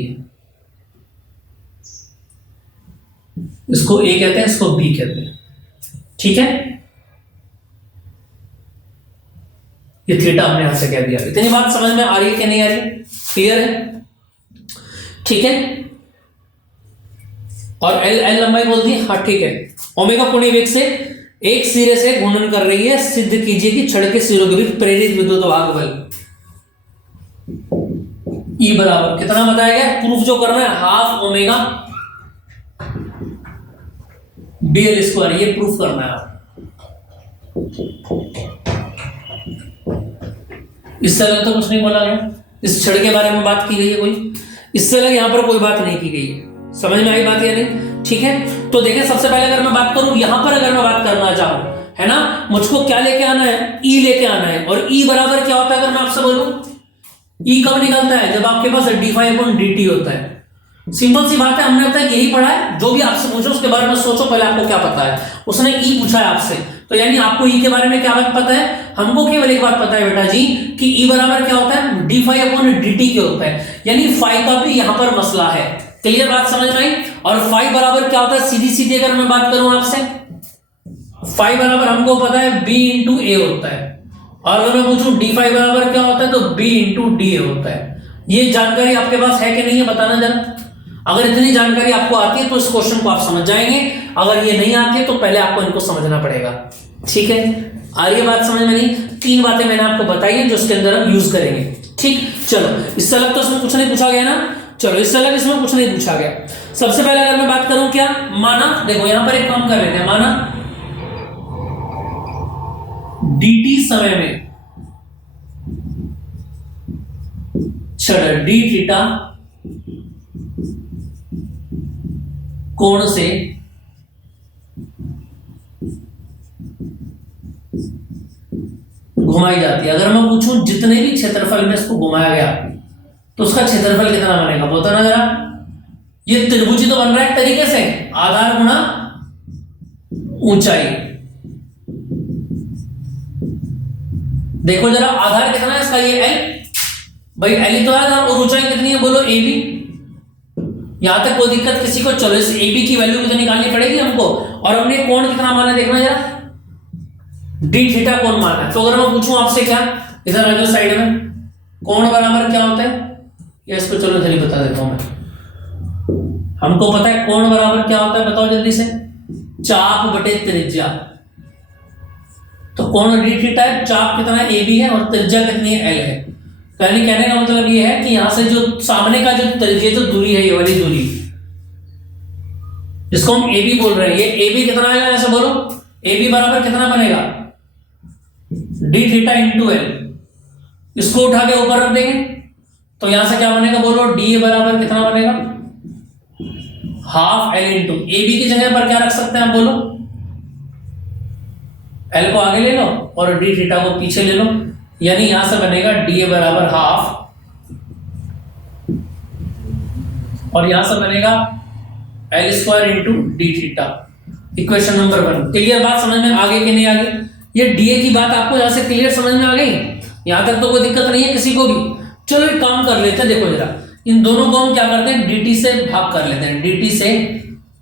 इसको ए कहते हैं, इसको बी कहते हैं, ठीक है। ये थीटा हमने यहां से कह दिया। इतनी बात समझ में आ रही है कि नहीं आ रही? क्लियर है, ठीक है। और एल लंबाई बोल दी, हाँ ठीक है। ओमेगा कोणीय वेग से एक सिरे से घूर्णन कर रही है। सिद्ध कीजिए कि छड़ के सिरों के बीच प्रेरित विद्युत भाग बल E बराबर कितना बताया गया? प्रूफ जो करना है हाफ ओमेगा dl स्क्वायर, ये प्रूफ करना है आप। इससे अलग तो कुछ नहीं बोला गया। इस छड़ के बारे में बात की गई है कोई, इससे अलग यहां पर कोई बात नहीं की गई है। समझ में आई बात या नहीं? ठीक है। तो देखें, सबसे पहले अगर मैं बात करूं, यहां पर अगर मैं बात करना चाहूं, है ना, मुझको क्या लेके आना है? E लेके आना है। और E बराबर क्या होता है अगर मैं आपसे बोलूं? E कब निकलता है? जब आपके पास d∅dt होता है। सिंपल सी बात है, हमने अब तक यही पढ़ा है। जो भी आपसे पूछो उसके बारे में सोचो पहले आपको क्या पता है। उसने E पूछा है आपसे, तो यानी आपको E के बारे में क्या बात पता है? हमको केवल एक बात पता है बेटा जी कि E बराबर क्या होता है? d∅dt के होता है। यानी फाई का भी यहां पर मसला है। क्लियर बात समझ में आई? और फाई बराबर क्या होता है? सीधी सीधी अगर मैं बात करूं आपसे, फाई बराबर हमको पता है b इंटू ए होता है। और अगर मैं पूछूं d फाई बराबर क्या होता है, तो b इंटू डी होता है। ये जानकारी आपके पास है कि नहीं है, बताना जरा। अगर इतनी जानकारी आपको आती है तो इस क्वेश्चन को आप समझ जाएंगे। अगर ये नहीं आती है तो पहले आपको इनको समझना पड़ेगा, ठीक है। आ रही है बात समझ में? नहीं, तीन बातें मैंने आपको बताई है जो इसके अंदर हम यूज करेंगे, ठीक। चलो, इससे अलग तो इसमें कुछ नहीं पूछा गया ना। चलो, इससे अलग इसमें कुछ नहीं पूछा गया। सबसे पहले अगर मैं बात करूं, क्या माना, देखो यहां पर एक काम कर लेते हैं। माना dt समय में छड़ d थीटा कोण से घुमाई जाती है। अगर मैं पूछूं जितने भी क्षेत्रफल में इसको घुमाया गया तो उसका क्षेत्रफल कितना बनेगा, बताना जरा। ये त्रिभुज तो बन रहा है तरीके से, आधार गुणा ऊंचाई। देखो जरा, आधार कितना है इसका? ये L भाई, L ही तो है। और ऊंचाई कितनी है बोलो? AB। यहां तक कोई दिक्कत किसी को? चलो, इस AB की वैल्यू भी तो निकालनी पड़ेगी हमको। और हमने कोण कितना माना, देखना जरा, d थीटा कोण माना है। तो अगर मैं पूछूं आपसे, क्या इधर आ जाओ साइड में, कोण बराबर क्या होता है? ये इसको चलो इधर ही बता देता हूं मैं। हमको पता है कोण बराबर क्या होता है, बताओ जल्दी से। चाप बटे त्रिज्या। तो कोण d थीटा है, चाप कितना है? AB है, और त्रिज्या कितनी है? L है। कहने का मतलब ये है कि यहां से जो सामने का ये जो दूरी है, ये वाली दूरी, जिसको हम AB बोल रहे हैं, ये AB कितना आएगा? ऐसे बोलो, AB बराबर कितना बनेगा? d theta into L। इसको उठा के ऊपर रख देंगे तो यहां से क्या बनेगा बोलो? DA बराबर कितना बनेगा? हाफ L इंटू AB की जगह पर क्या रख सकते हैं आप बोलो? L को आगे ले लो और d थीटा को पीछे ले लो। यानी यहां से बनेगा DA बराबर हाफ, और यहां से बनेगा L square into D theta. Equation number 1। Clear बात समझ में आ गई कि नहीं आ गई? ये DA की बात आपको यहां से क्लियर समझ में आ गई? यहां तक तो कोई दिक्कत नहीं है किसी को भी। चलो एक काम कर लेते हैं, देखो जरा, इन दोनों को हम क्या करते हैं, dt से भाग कर लेते हैं। dt से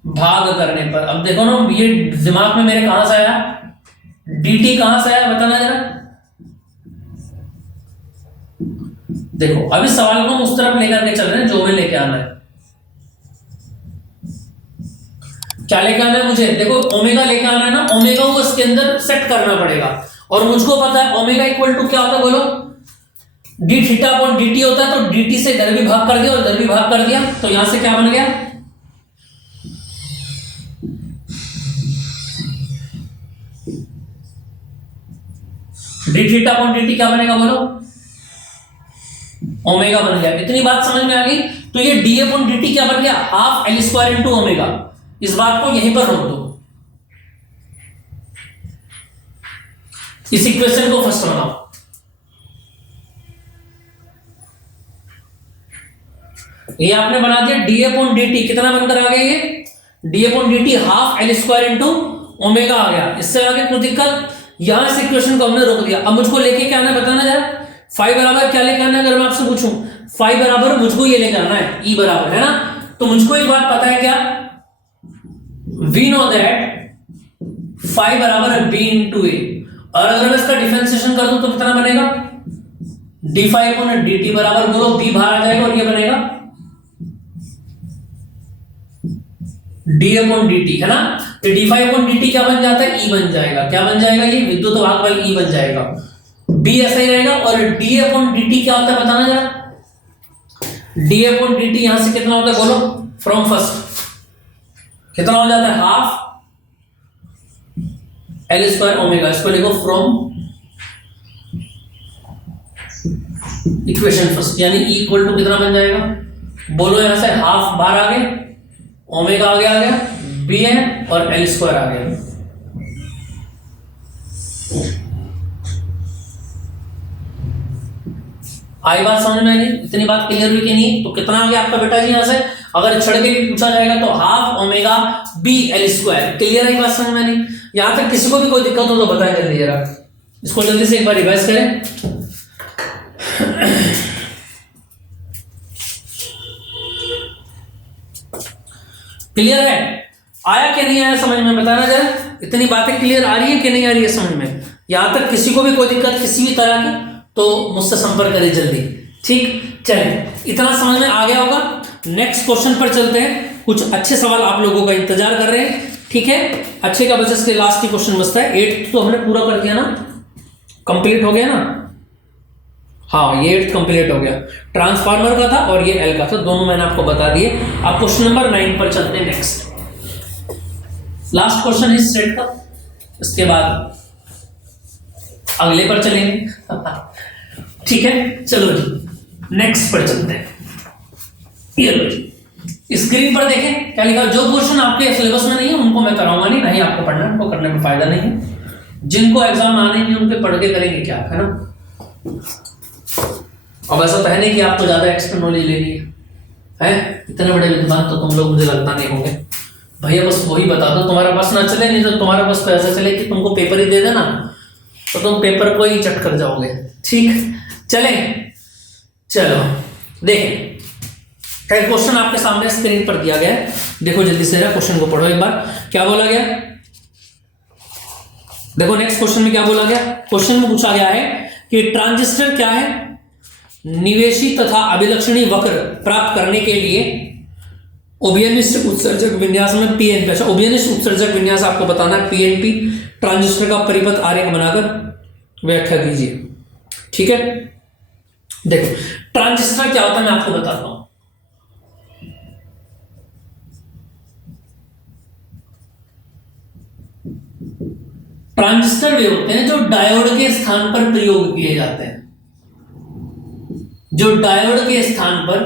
भाग करने पर अब देखो ना, ये दिमाग में मेरे कहां से आया, dt कहां से आया बताना जरा। देखो अभी सवाल को हम उस तरफ लेकर के चल रहे हैं जो में लेके आना है। क्या लेके आना है मुझे, देखो ओमेगा लेके आना है ना, ओमेगा को इसके अंदर सेट करना पड़ेगा। और मुझको पता है ओमेगा इक्वल टू क्या होता है, बोलो डी थीटा अपॉन dt होता है। तो dt से इधर भी भाग कर दिया और इधर भी भाग कर दिया, तो यहां से क्या बन गया, डी थीटा अपॉन dt क्या बनेगा बोलो, ओमेगा बन गया। इतनी बात समझ में आ गई। तो ये डी अपॉन dt क्या बन गया, half L square into omega. इस बात को यहीं पर रोक दो, इस इक्वेशन को फर्स्ट बनाओ। ये आपने बना दिया डी अपॉन dt, कितना बनकर आ गया ये, D upon dt half L square into omega आ गया। इससे आगे कोई दिक्कत, यहां इस इक्वेशन को हमने रोक दिया। अब मुझको लेके क्या आना है बताना जरा, फाई बराबर क्या लेके आना है, अगर मैं आपसे पूछूं फाई बराबर मुझको ये लेके आना है, ई बराबर है ना। तो मुझको एक बात पता है क्या, वी नो दैट फाई बराबर है बी इंटू ए। और अगर मैं इसका डिफरेंशिएशन कर दूं तो कितना बनेगा, D phi upon D T बराबर, बोलो बी बाहर आ जाएगा और ये बनेगा डी अपॉन डी टी, है ना। तो D phi upon D T क्या बन जाता है, ई बन जाएगा। क्या बन जाएगा, ये विद्युत वाहक बल ई बन जाएगा। बी ऐसा ही रहेगा। और डी अपॉन डी टी क्या होता है बताना जरा, डी अपॉन डी टी यहां से कितना होता है बोलो, फ्रॉम फर्स्ट कितना हो जाता है, हाफ एल स्क्वायर ओमेगा। इसको लिखो फ्रॉम इक्वेशन फर्स्ट, यानी ई इक्वल टू कितना बन जाएगा, बोलो यहां से हाफ बाहर आ गए, ओमेगा आ गया बी है और एल स्क्वायर आ गया। आई बात समझ में आई, इतनी बात क्लियर हुई कि नहीं। तो कितना आ गया आपका बेटा जी, यहां से अगर छड़ के भी पूछा जाएगा तो half omega B L square. Clear है बात समझ में नहीं। यहां तक किसी को भी कोई दिक्कत हो तो बताएं जल्दी जरा, इसको जल्दी से एक बार रिवाइज करें। क्लियर है, आया कि नहीं आया समझ में बताना जरा। इतनी बातें क्लियर आ रही है कि नहीं आ रही है समझ में। यहां तक किसी को भी कोई दिक्कत किसी भी तरह की तो मुझसे संपर्क करें जल्दी, ठीक। चलिए इतना समझ में आ गया होगा। नेक्स्ट क्वेश्चन पर चलते हैं। कुछ अच्छे सवाल आप लोगों का इंतजार कर रहे हैं, ठीक है। अच्छे का बचत के लास्ट की क्वेश्चन बचता है। 8th तो हमने पूरा कर दिया ना, कंप्लीट हो गया ना। हाँ ये 8th कंप्लीट हो गया, ट्रांसफार्मर का था और ये एल का था, दोनों मैंने आपको बता दिए। आप क्वेश्चन नंबर 9 पर चलते हैं। नेक्स्ट लास्ट क्वेश्चन है सेट का, इसके बाद अगले पर चलेंगे। ठीक है चलो जी नेक्स्ट पर चलते हैं। ये लो जी स्क्रीन पर देखें क्या लिखा। जो क्वेश्चन आपके सिलेबस में नहीं है उनको मैं कराऊंगा नहीं, नहीं आपको पढ़ना, उनको करने में फायदा नहीं है। जिनको एग्जाम आने नहीं उनके पढ़ के करेंगे क्या, है ना। अब ऐसा तो है नहीं कि आपको ज्यादा एक्स्ट्रा नॉलेज लेनी है, इतने बड़े विद्वान तो तुम लोग मुझे लगता नहीं होंगे। भैया बस वही बता दो, तुम्हारा बस ना चले, नहीं तो तुम्हारा बस तो ऐसा चले कि तुमको पेपर ही दे देना तो तुम पेपर को ही चट कर जाओगे, ठीक। चले चलो देखें, क्वेश्चन आपके सामने स्क्रीन पर दिया गया है, देखो जल्दी से क्वेश्चन को पढ़ो एक बार। क्या बोला गया, देखो नेक्स्ट क्वेश्चन में क्या बोला गया। क्वेश्चन में पूछा गया है कि ट्रांजिस्टर क्या है, निवेशी तथा अभिलक्षणी वक्र प्राप्त करने के लिए उभयनिष्ठ उत्सर्जक विन्यास में पीएनपी, अच्छा उभयनिष्ठ उत्सर्जक विन्यास आपको बताना है, पीएनपी ट्रांजिस्टर का परिपथ आरेख बनाकर व्याख्या कीजिए, ठीक है। देखो ट्रांजिस्टर क्या होता है मैं आपको बताता हूं। ट्रांजिस्टर वे होते हैं जो डायोड के स्थान पर प्रयोग किए जाते हैं, जो डायोड के स्थान पर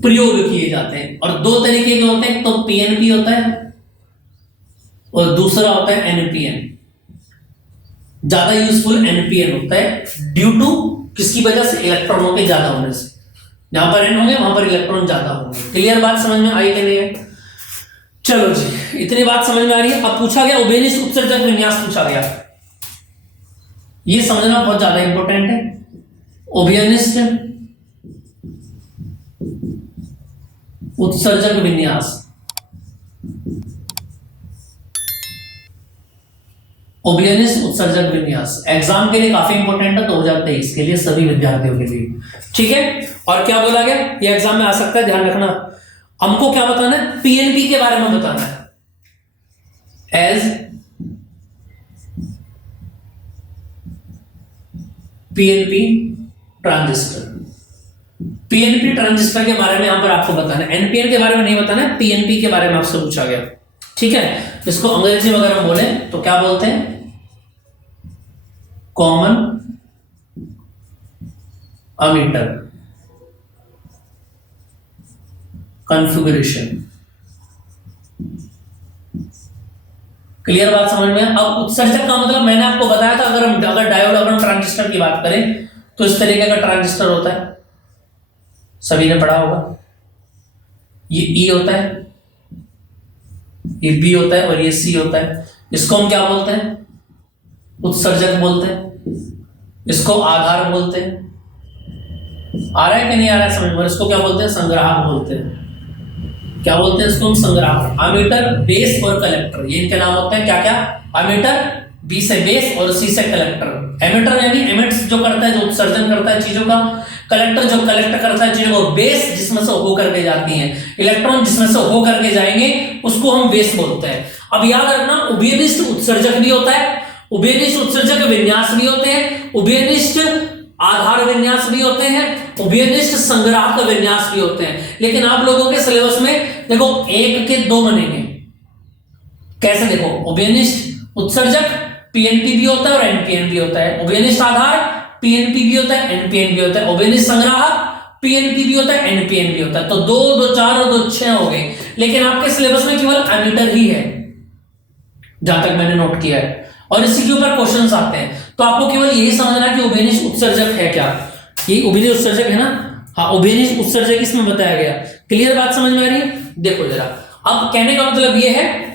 प्रयोग किए जाते हैं। और दो तरीके के होते हैं, तो पीएनपी होता है और दूसरा होता है एनपीएन। ज्यादा यूजफुल एनपीएन होता है ड्यू टू किसकी वजह से, इलेक्ट्रॉनों के ज्यादा होने से। जहां पर एन होंगे वहां पर इलेक्ट्रॉन ज्यादा होंगे। क्लियर बात समझ में आई कि नहीं है। चलो जी इतनी बात समझ में आ रही है। अब पूछा गया उभयनिष्ठ उत्सर्जक विन्यास पूछा गया, ये समझना बहुत ज्यादा इंपॉर्टेंट है। उभयनिष्ठ उत्सर्जक विन्यास, ओबियनिस्ट उत्सर्जक विन्यास एग्जाम के लिए काफी इंपॉर्टेंट है 2023 के लिए सभी विद्यार्थियों के लिए। ठीक है, और क्या बोला गया, ये एग्जाम में आ सकता है, ध्यान रखना। हमको क्या बताना है, पीएनपी के बारे में बताना है। As PNP transistor, PNP transistor के बारे में यहां पर आपको बताना है, एनपीएन के बारे में नहीं बताना है, पीएनपी के बारे में आपसे पूछा गया। ठीक है, इसको अंग्रेजी वगैरह में बोले तो क्या बोलते हैं, कॉमन अमीटर कॉन्फ़िगरेशन। क्लियर बात समझ में? अब उत्सर्जक का मतलब मैंने आपको बताया था, अगर डायोड अपन ट्रांजिस्टर की बात करें तो इस तरीके का ट्रांजिस्टर होता है, सभी ने पढ़ा होगा। ये ई होता है, ये बी होता है और ये सी होता है। इसको हम क्या बोलते हैं, उत्सर्जक बोलते हैं, इसको आधार बोलते हैं। आ रहा है कि नहीं आ रहा है समझ में? इसको क्या बोलते हैं, संग्राहक बोलते हैं। क्या बोलते हैं इसको हम, संग्राहक। अमीटर, बेस और कलेक्टर, ये इनके नाम होते हैं। क्या क्या, अमीटर, बी से बेस और सी से कलेक्टर। एमिटर यानी एमिट्स जो करता है, जो उत्सर्जन करता है चीजों का। कलेक्टर जो कलेक्ट करता है चीजों को। बेस जिसमें से होकर के जाती हैं, इलेक्ट्रॉन जिसमें से होकर के जाएंगे उसको हम बेस बोलते हैं। अब याद रखना, उभयनिष्ठ उत्सर्जक भी होता है, उभयनिष्ठ उत्सर्जक विन्यास भी होते हैं, उभयनिष्ठ आधार विन्यास भी होते हैं, उभयनिष्ठ संग्राहक विन्यास भी होते हैं। लेकिन आप लोगों के सिलेबस में देखो एक के दो बनेंगे। कैसे देखो, उभयनिष्ठ उत्सर्जक पीएनपी भी होता है और एनपीएन भी होता है। उभयनिष्ठ आधार पीएनपी भी होता है, एनपीएन भी होता है। उभयनिष्ठ संग्राहक पीएनपी भी होता है, एनपीएन भी होता है। तो 2 2 4 और 2 6 हो गए। लेकिन आपके सिलेबस में केवल एमीटर ही है जहां तक मैंने नोट किया है, और इसी के ऊपर क्वेश्चंस आते हैं। तो आपको केवल यही समझना कि उभयनिष्ठ उत्सर्जक है क्या, ये उभयनिष्ठ उत्सर्जक है ना। हाँ, उभयनिष्ठ उत्सर्जक इसमें बताया गया। क्लियर बात समझ में आ रही है? देखो जरा, अब कहने का मतलब ये है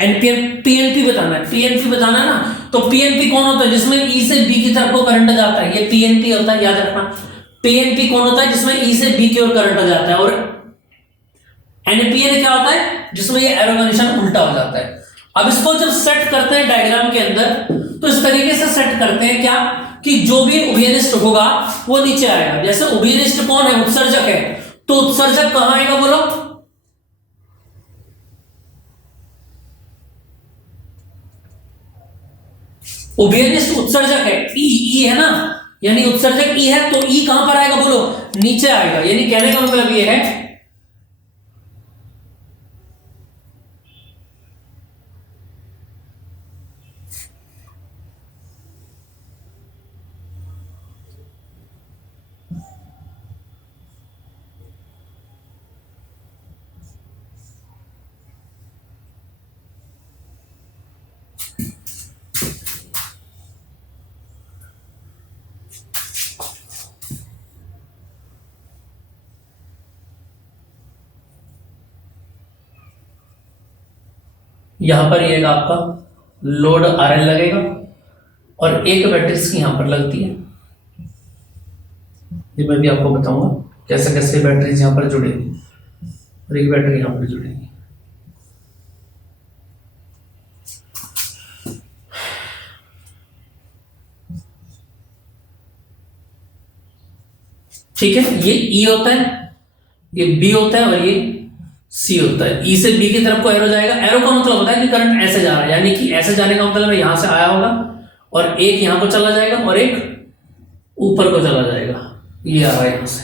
एनपीएन पीएनपी बताना है, पीएनपी बताना है ना। तो पीएनपी कौन होता है, जिसमें ई से बी की तरफ को करंट जाता है, ये पीएनपी होता है, याद रखना। पीएनपी कौन होता है, जिसमें ई से बी की ओर करंट जाता है। और एनपीएन क्या होता है, जिसमें ये एरो का निशान उल्टा हो जाता है। अब इसको जब सेट करते हैं डायग्राम के अंदर, तो इस तरीके से सेट करते हैं क्या, कि जो भी उभयनिष्ठ होगा वो नीचे आएगा। जैसे उभयनिष्ठ कौन है, उत्सर्जक है, तो उत्सर्जक कहां आएगा बोलो, उभयनिष्ठ उत्सर्जक है, ई है ना, यानी उत्सर्जक ई है, तो ई कहां पर आएगा बोलो, नीचे आएगा। यानी कहने का मतलब ये है यहां पर ये आपका लोड आरएल लगेगा और एक बैटरी इसकी यहां पर लगती है। ये मैं भी आपको बताऊंगा कैसे कैसे बैटरीज यहां पर जुड़ेगी, और एक बैटरी यहां पर जुड़ेगी। ठीक है, ये ई होता है, ये बी होता है और ये सी होता है। ई से बी की तरफ को एरो जाएगा। एरो का मतलब होता है कि करंट ऐसे जा रहा है, यानी कि ऐसे जाने का मतलब यहां से आया होगा और एक यहां को चला जाएगा और एक ऊपर को चला जाएगा, ये आ रहा है यहां से।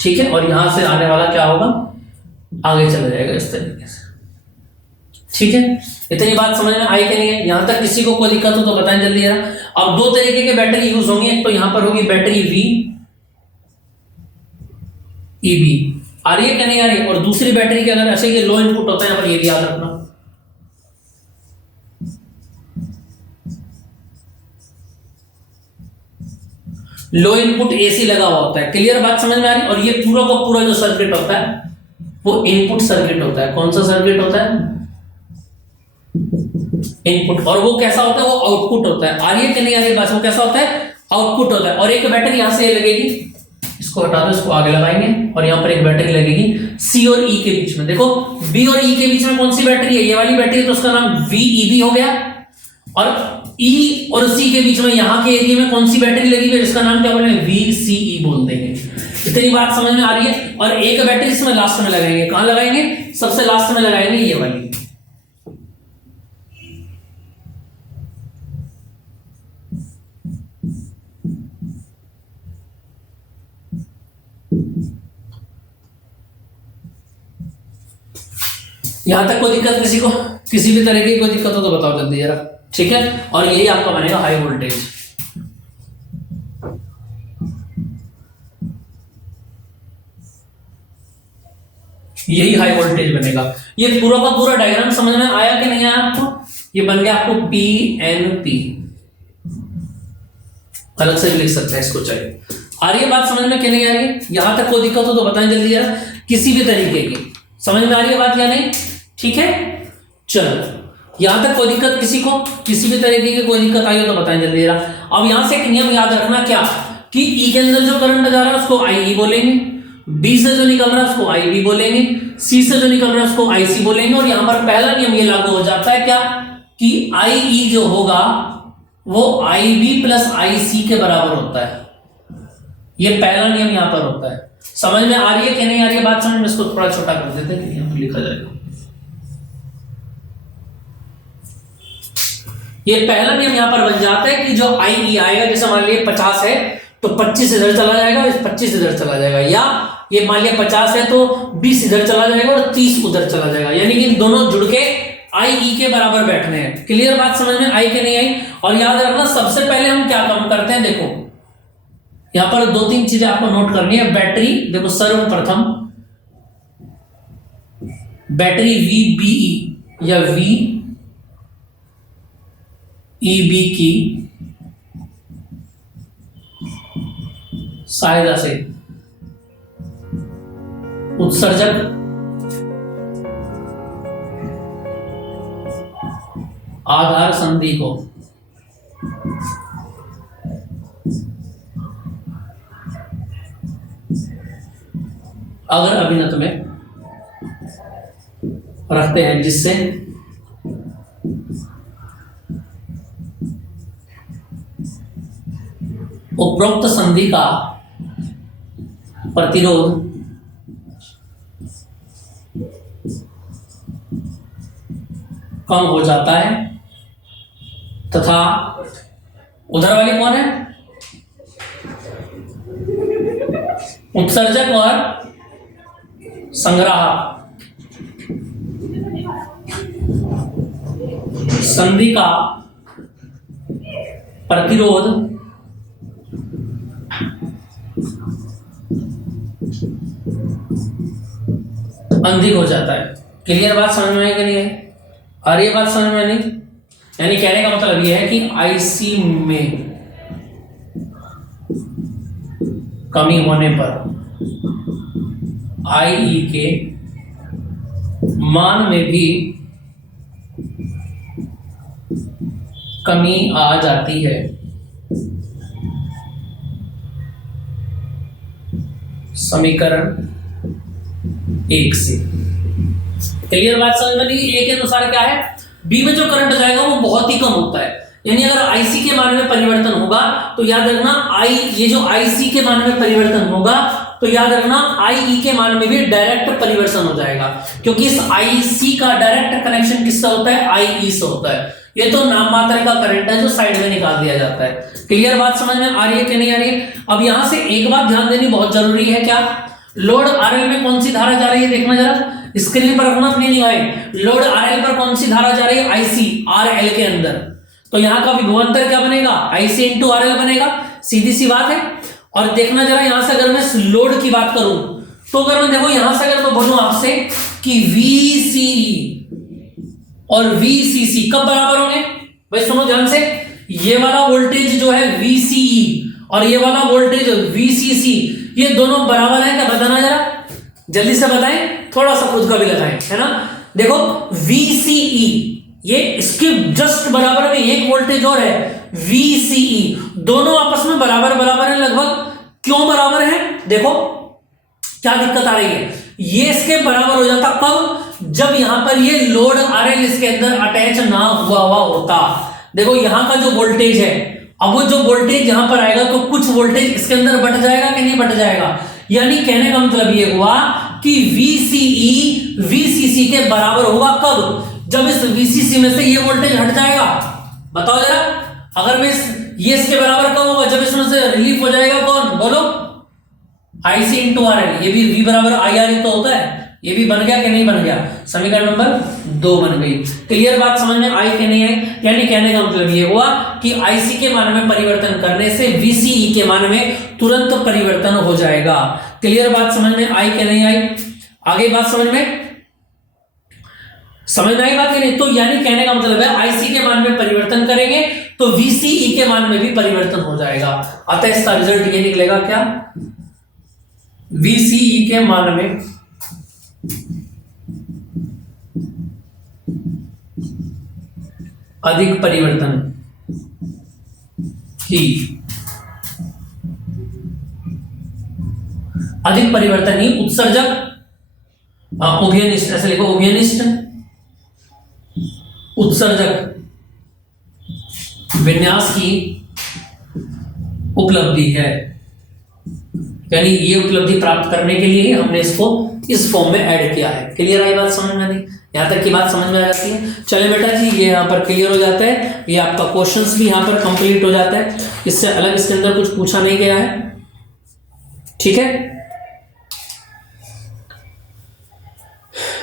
ठीक है, और यहां से आने वाला क्या होगा, आगे चला जाएगा इस तरीके से। ठीक है, इतनी बात समझ में आई कि नहीं है? यहां तक किसी को कोई दिक्कत हो तो बताएं जल्दी यार। अब 2 तरीके के बैटरी यूज होंगी, एक तो यहां पर होगी बैटरी वी ईबी, आ रही है क्या नहीं आ रही, और दूसरी बैटरी के अगर ऐसे ये लो इनपुट होता है, यहाँ पर ये भी याद रखना। लो इनपुट एसी लगा हुआ होता है। क्लियर बात समझ में आ रही? और ये पूरा का पूरा जो सर्किट होता है वो इनपुट सर्किट होता है। कौन सा सर्किट होता है, इनपुट। और वो कैसा होता है, वो आउटपुट होता है। आ रही है कि नहीं आ रही बात, वो कैसा होता है, आउटपुट होता है। और एक बैटरी यहां से लगेगी इसको हटा दो, इसको आगे लगाएंगे और यहाँ पर एक बैटरी लगेगी सी और ई के बीच में। देखो बी और ई के बीच में कौन सी बैटरी है, ये वाली बैटरी है, तो उसका नाम VEB हो गया। और ई और सी के बीच में यहाँ के एरिया में कौन सी बैटरी लगी है, जिसका नाम क्या बोलेंगे, VCE बोल देंगे। इतनी बात समझ में आ रही है। और एक बैटरी इसमें लास्ट में लगाएंगे, कहां लगाएंगे, सबसे लास्ट में लगाएंगे ये वाली। यहां तक कोई दिक्कत किसी को, किसी भी तरह की कोई दिक्कत हो तो बताओ जल्दी जरा, ठीक है। और यही आपका बनेगा हाई वोल्टेज, यही हाई वोल्टेज बनेगा। ये पूरा का पूरा डायग्राम समझ में आया कि नहीं आया आपको, ये बन गया आपको PNP, अलग से भी लिख सकते हैं इसको, चाहिए। आ रही है बात समझ में कि नहीं आ रही है, यहां तक कोई दिक्कत हो तो बताएं जल्दी जरा, किसी भी तरीके की, समझ में आ रही है बात या नहीं, ठीक है। चलो यहां तक कोई दिक्कत किसी को, किसी भी तरीके की कोई दिक्कत आई हो तो बताएं जल्दी जरा। अब यहां से एक नियम याद रखना, क्या कि ई के अंदर जो करंट जा रहा है उसको IE बोलेंगे, बी से जो निकल रहा है उसको IB बोलेंगे, सी से जो निकल रहा है उसको IC बोलेंगे। और यहां पर पहला नियम ये लागू हो जाता है क्या, कि IE जो होगा वो IB प्लस IC के बराबर होता है, ये पहला नियम यहां पर होता है। समझ में आ रही है कि नहीं आ रही है बात समझ में, इसको थोड़ा छोटा कर देते हैं कि यहां पर लिखा जाएगा। ये पहला नियम यहां पर बन जाता है कि जो IE आएगा, जैसे मान लीजिए 50 है तो 25 इधर चला जाएगा, 25 इधर चला जाएगा, या ये मान लिया 50 है तो 20 इधर चला जाएगा और 30 उधर चला जाएगा, यानी कि दोनों जुड़ के IE के बराबर बैठने हैं। क्लियर बात समझ में आई कि नहीं आई। और याद रखना सबसे पहले हम क्या काम करते हैं, देखो यहां पर 2-3 चीजें आपको नोट करनी है। बैटरी देखो, सर्वप्रथम बैटरी VBE या VEB की सहायता से उत्सर्जक आधार संधि को अगर अभिनत में रखते हैं, जिससे उपरोक्त संधि का प्रतिरोध कम हो जाता है, तथा उधर वाली कौन है, उत्सर्जक और संग्राहक, संधि का प्रतिरोध अधिक हो जाता है। क्लियर बात समझ में आई कि नहीं है, और ये बात समझ में नहीं, यानी कहने का मतलब ये है कि IC में कमी होने पर IE के मान में भी कमी आ जाती है। समीकरण 1 से क्लियर बात समझ में नहीं। ए के अनुसार क्या है, बी में जो करंट जाएगा वो बहुत ही कम होता है, यानी अगर IC के मान में परिवर्तन होगा तो याद रखना ये जो IC के मान में परिवर्तन होगा तो याद रखना IE के मान में भी डायरेक्ट परिवर्तन हो जाएगा, क्योंकि इस IC का डायरेक्ट कनेक्शन किससे होता है, IE से होता है। ये तो नाम मात्र का करंट है जो साइड में निकाल दिया जाता है। क्लियर बात समझ में आ रही है कि नहीं आ रही है। अब यहां से एक बात ध्यान देनी बहुत जरूरी है, क्या लोड RL में कौन सी धारा जा रही है, देखना जरा स्क्रीन पर रखना अपनी निगाहें। लोड RL पर कौन सी धारा जा रही है, IC RL के अंदर, तो यहाँ का विभवांतर क्या बनेगा, IC इंटू RL बनेगा, सीधी सी बात है। और देखना जरा यहां से अगर मैं लोड की बात करूं तो अगर मैं देखो यहां से अगर मैं बोलूं आपसे कि VCE और VCC कब बराबर होंगे, भाई सुनो ध्यान से, ये वाला वोल्टेज जो है VCE और ये वाला वोल्टेज VCC, ये दोनों बराबर है क्या, बताना जरा जल्दी से बताएं, थोड़ा सा खुद का भी लगाएं, है ना। देखो VCE ये इसके जस्ट बराबर में एक वोल्टेज और है VCE, दोनों आपस में बराबर बराबर है, लगभग क्यों बराबर है? देखो क्या दिक्कत आ रही है, ये इसके बराबर हो जाता कब? जब यहां पर ये लोड RL इसके अंदर अटैच ना हुआ होता। देखो यहां का जो वोल्टेज है, अब वो जो वोल्टेज यहां पर आएगा तो कुछ वोल्टेज इसके अंदर बट जाएगा कि नहीं बट जाएगा? यानी कहने का मतलब ये हुआ कि VCE VCC के बराबर होगा कब? जब इस VCC में से ये वोल्टेज हट जाएगा। बताओ जरा, अगर मैं ये इसके बराबर कब होगा? जब इसमें से रिलीफ हो जाएगा कौन? बोलो, IC इंटू RL। ये भी V बराबर IR ही तो होता है। ये भी बन गया कि नहीं बन गया? समीकरण नंबर 2 बन गई। क्लियर बात समझ में आई कि नहीं आई? यानी कहने का मतलब ये हुआ कि IC के मान में परिवर्तन करने से VCE के मान में तुरंत परिवर्तन हो जाएगा। क्लियर बात समझ में आई कि नहीं आई? आगे बात समझ में आई बात कि नहीं? तो यानी कहने का मतलब है IC के मान में परिवर्तन करेंगे तो VCE के मान में भी परिवर्तन हो जाएगा। अतः इसका रिजल्ट ये निकलेगा क्या? VCE के मान में अधिक परिवर्तन ही उत्सर्जक उभयनिष्ठ, ऐसे लिखो, उभयनिष्ठ उत्सर्जक विन्यास की उपलब्धि है। यानी ये उपलब्धि प्राप्त करने के लिए हमने इसको इस फॉर्म में ऐड किया है। क्लियर आई बात समझ में नहीं? यहां तक की बात समझ में आ जाती है? चले बेटा जी, ये यहां पर क्लियर हो जाता है। ये आपका क्वेश्चंस भी यहां पर कंप्लीट हो जाता है। इससे अलग इसके अंदर कुछ पूछा नहीं गया है। ठीक है,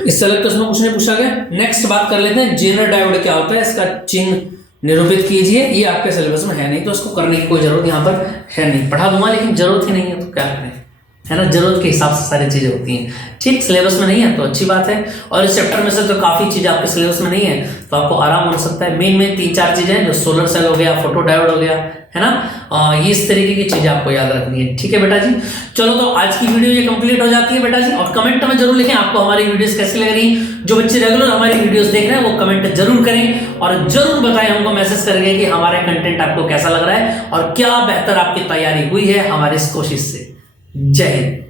इससे अलग तो इसमें कुछ नहीं पूछा गया। नेक्स्ट बात कर लेते हैं, जेनर डायोड क्या होता है, इसका चिन्ह निरूपित कीजिए। ये आपके सिलेबस में है नहीं तो इसको करने की कोई जरूरत यहाँ पर है नहीं। पढ़ा दूंगा लेकिन जरूरत ही नहीं है तो क्या करें, है ना? जरूरत के हिसाब से सारी चीजें होती हैं। ठीक, सिलेबस में नहीं है तो अच्छी बात है। और इस चैप्टर में से तो काफी चीजें आपके सिलेबस में नहीं है तो आपको आराम हो सकता है। मेन 3-4 चीजें हैं, जो सोलर सेल हो गया, फोटो डायोड हो गया, है ना? ये इस तरीके की चीजें आपको याद रखनी है। ठीक है बेटा जी, चलो तो आज की वीडियो ये कंप्लीट हो जाती है बेटा जी। और कमेंट में जरूर लिखें आपको हमारी वीडियोस कैसी लग रही। जो बच्चे रेगुलर हमारी वीडियोस देख रहे हैं वो कमेंट जरूर करें और जरूर बताएं हमको मैसेज करके कि हमारा कंटेंट आपको कैसा लग रहा है और क्या बेहतर आपकी तैयारी हुई है हमारी इस कोशिश से। जय हिंद।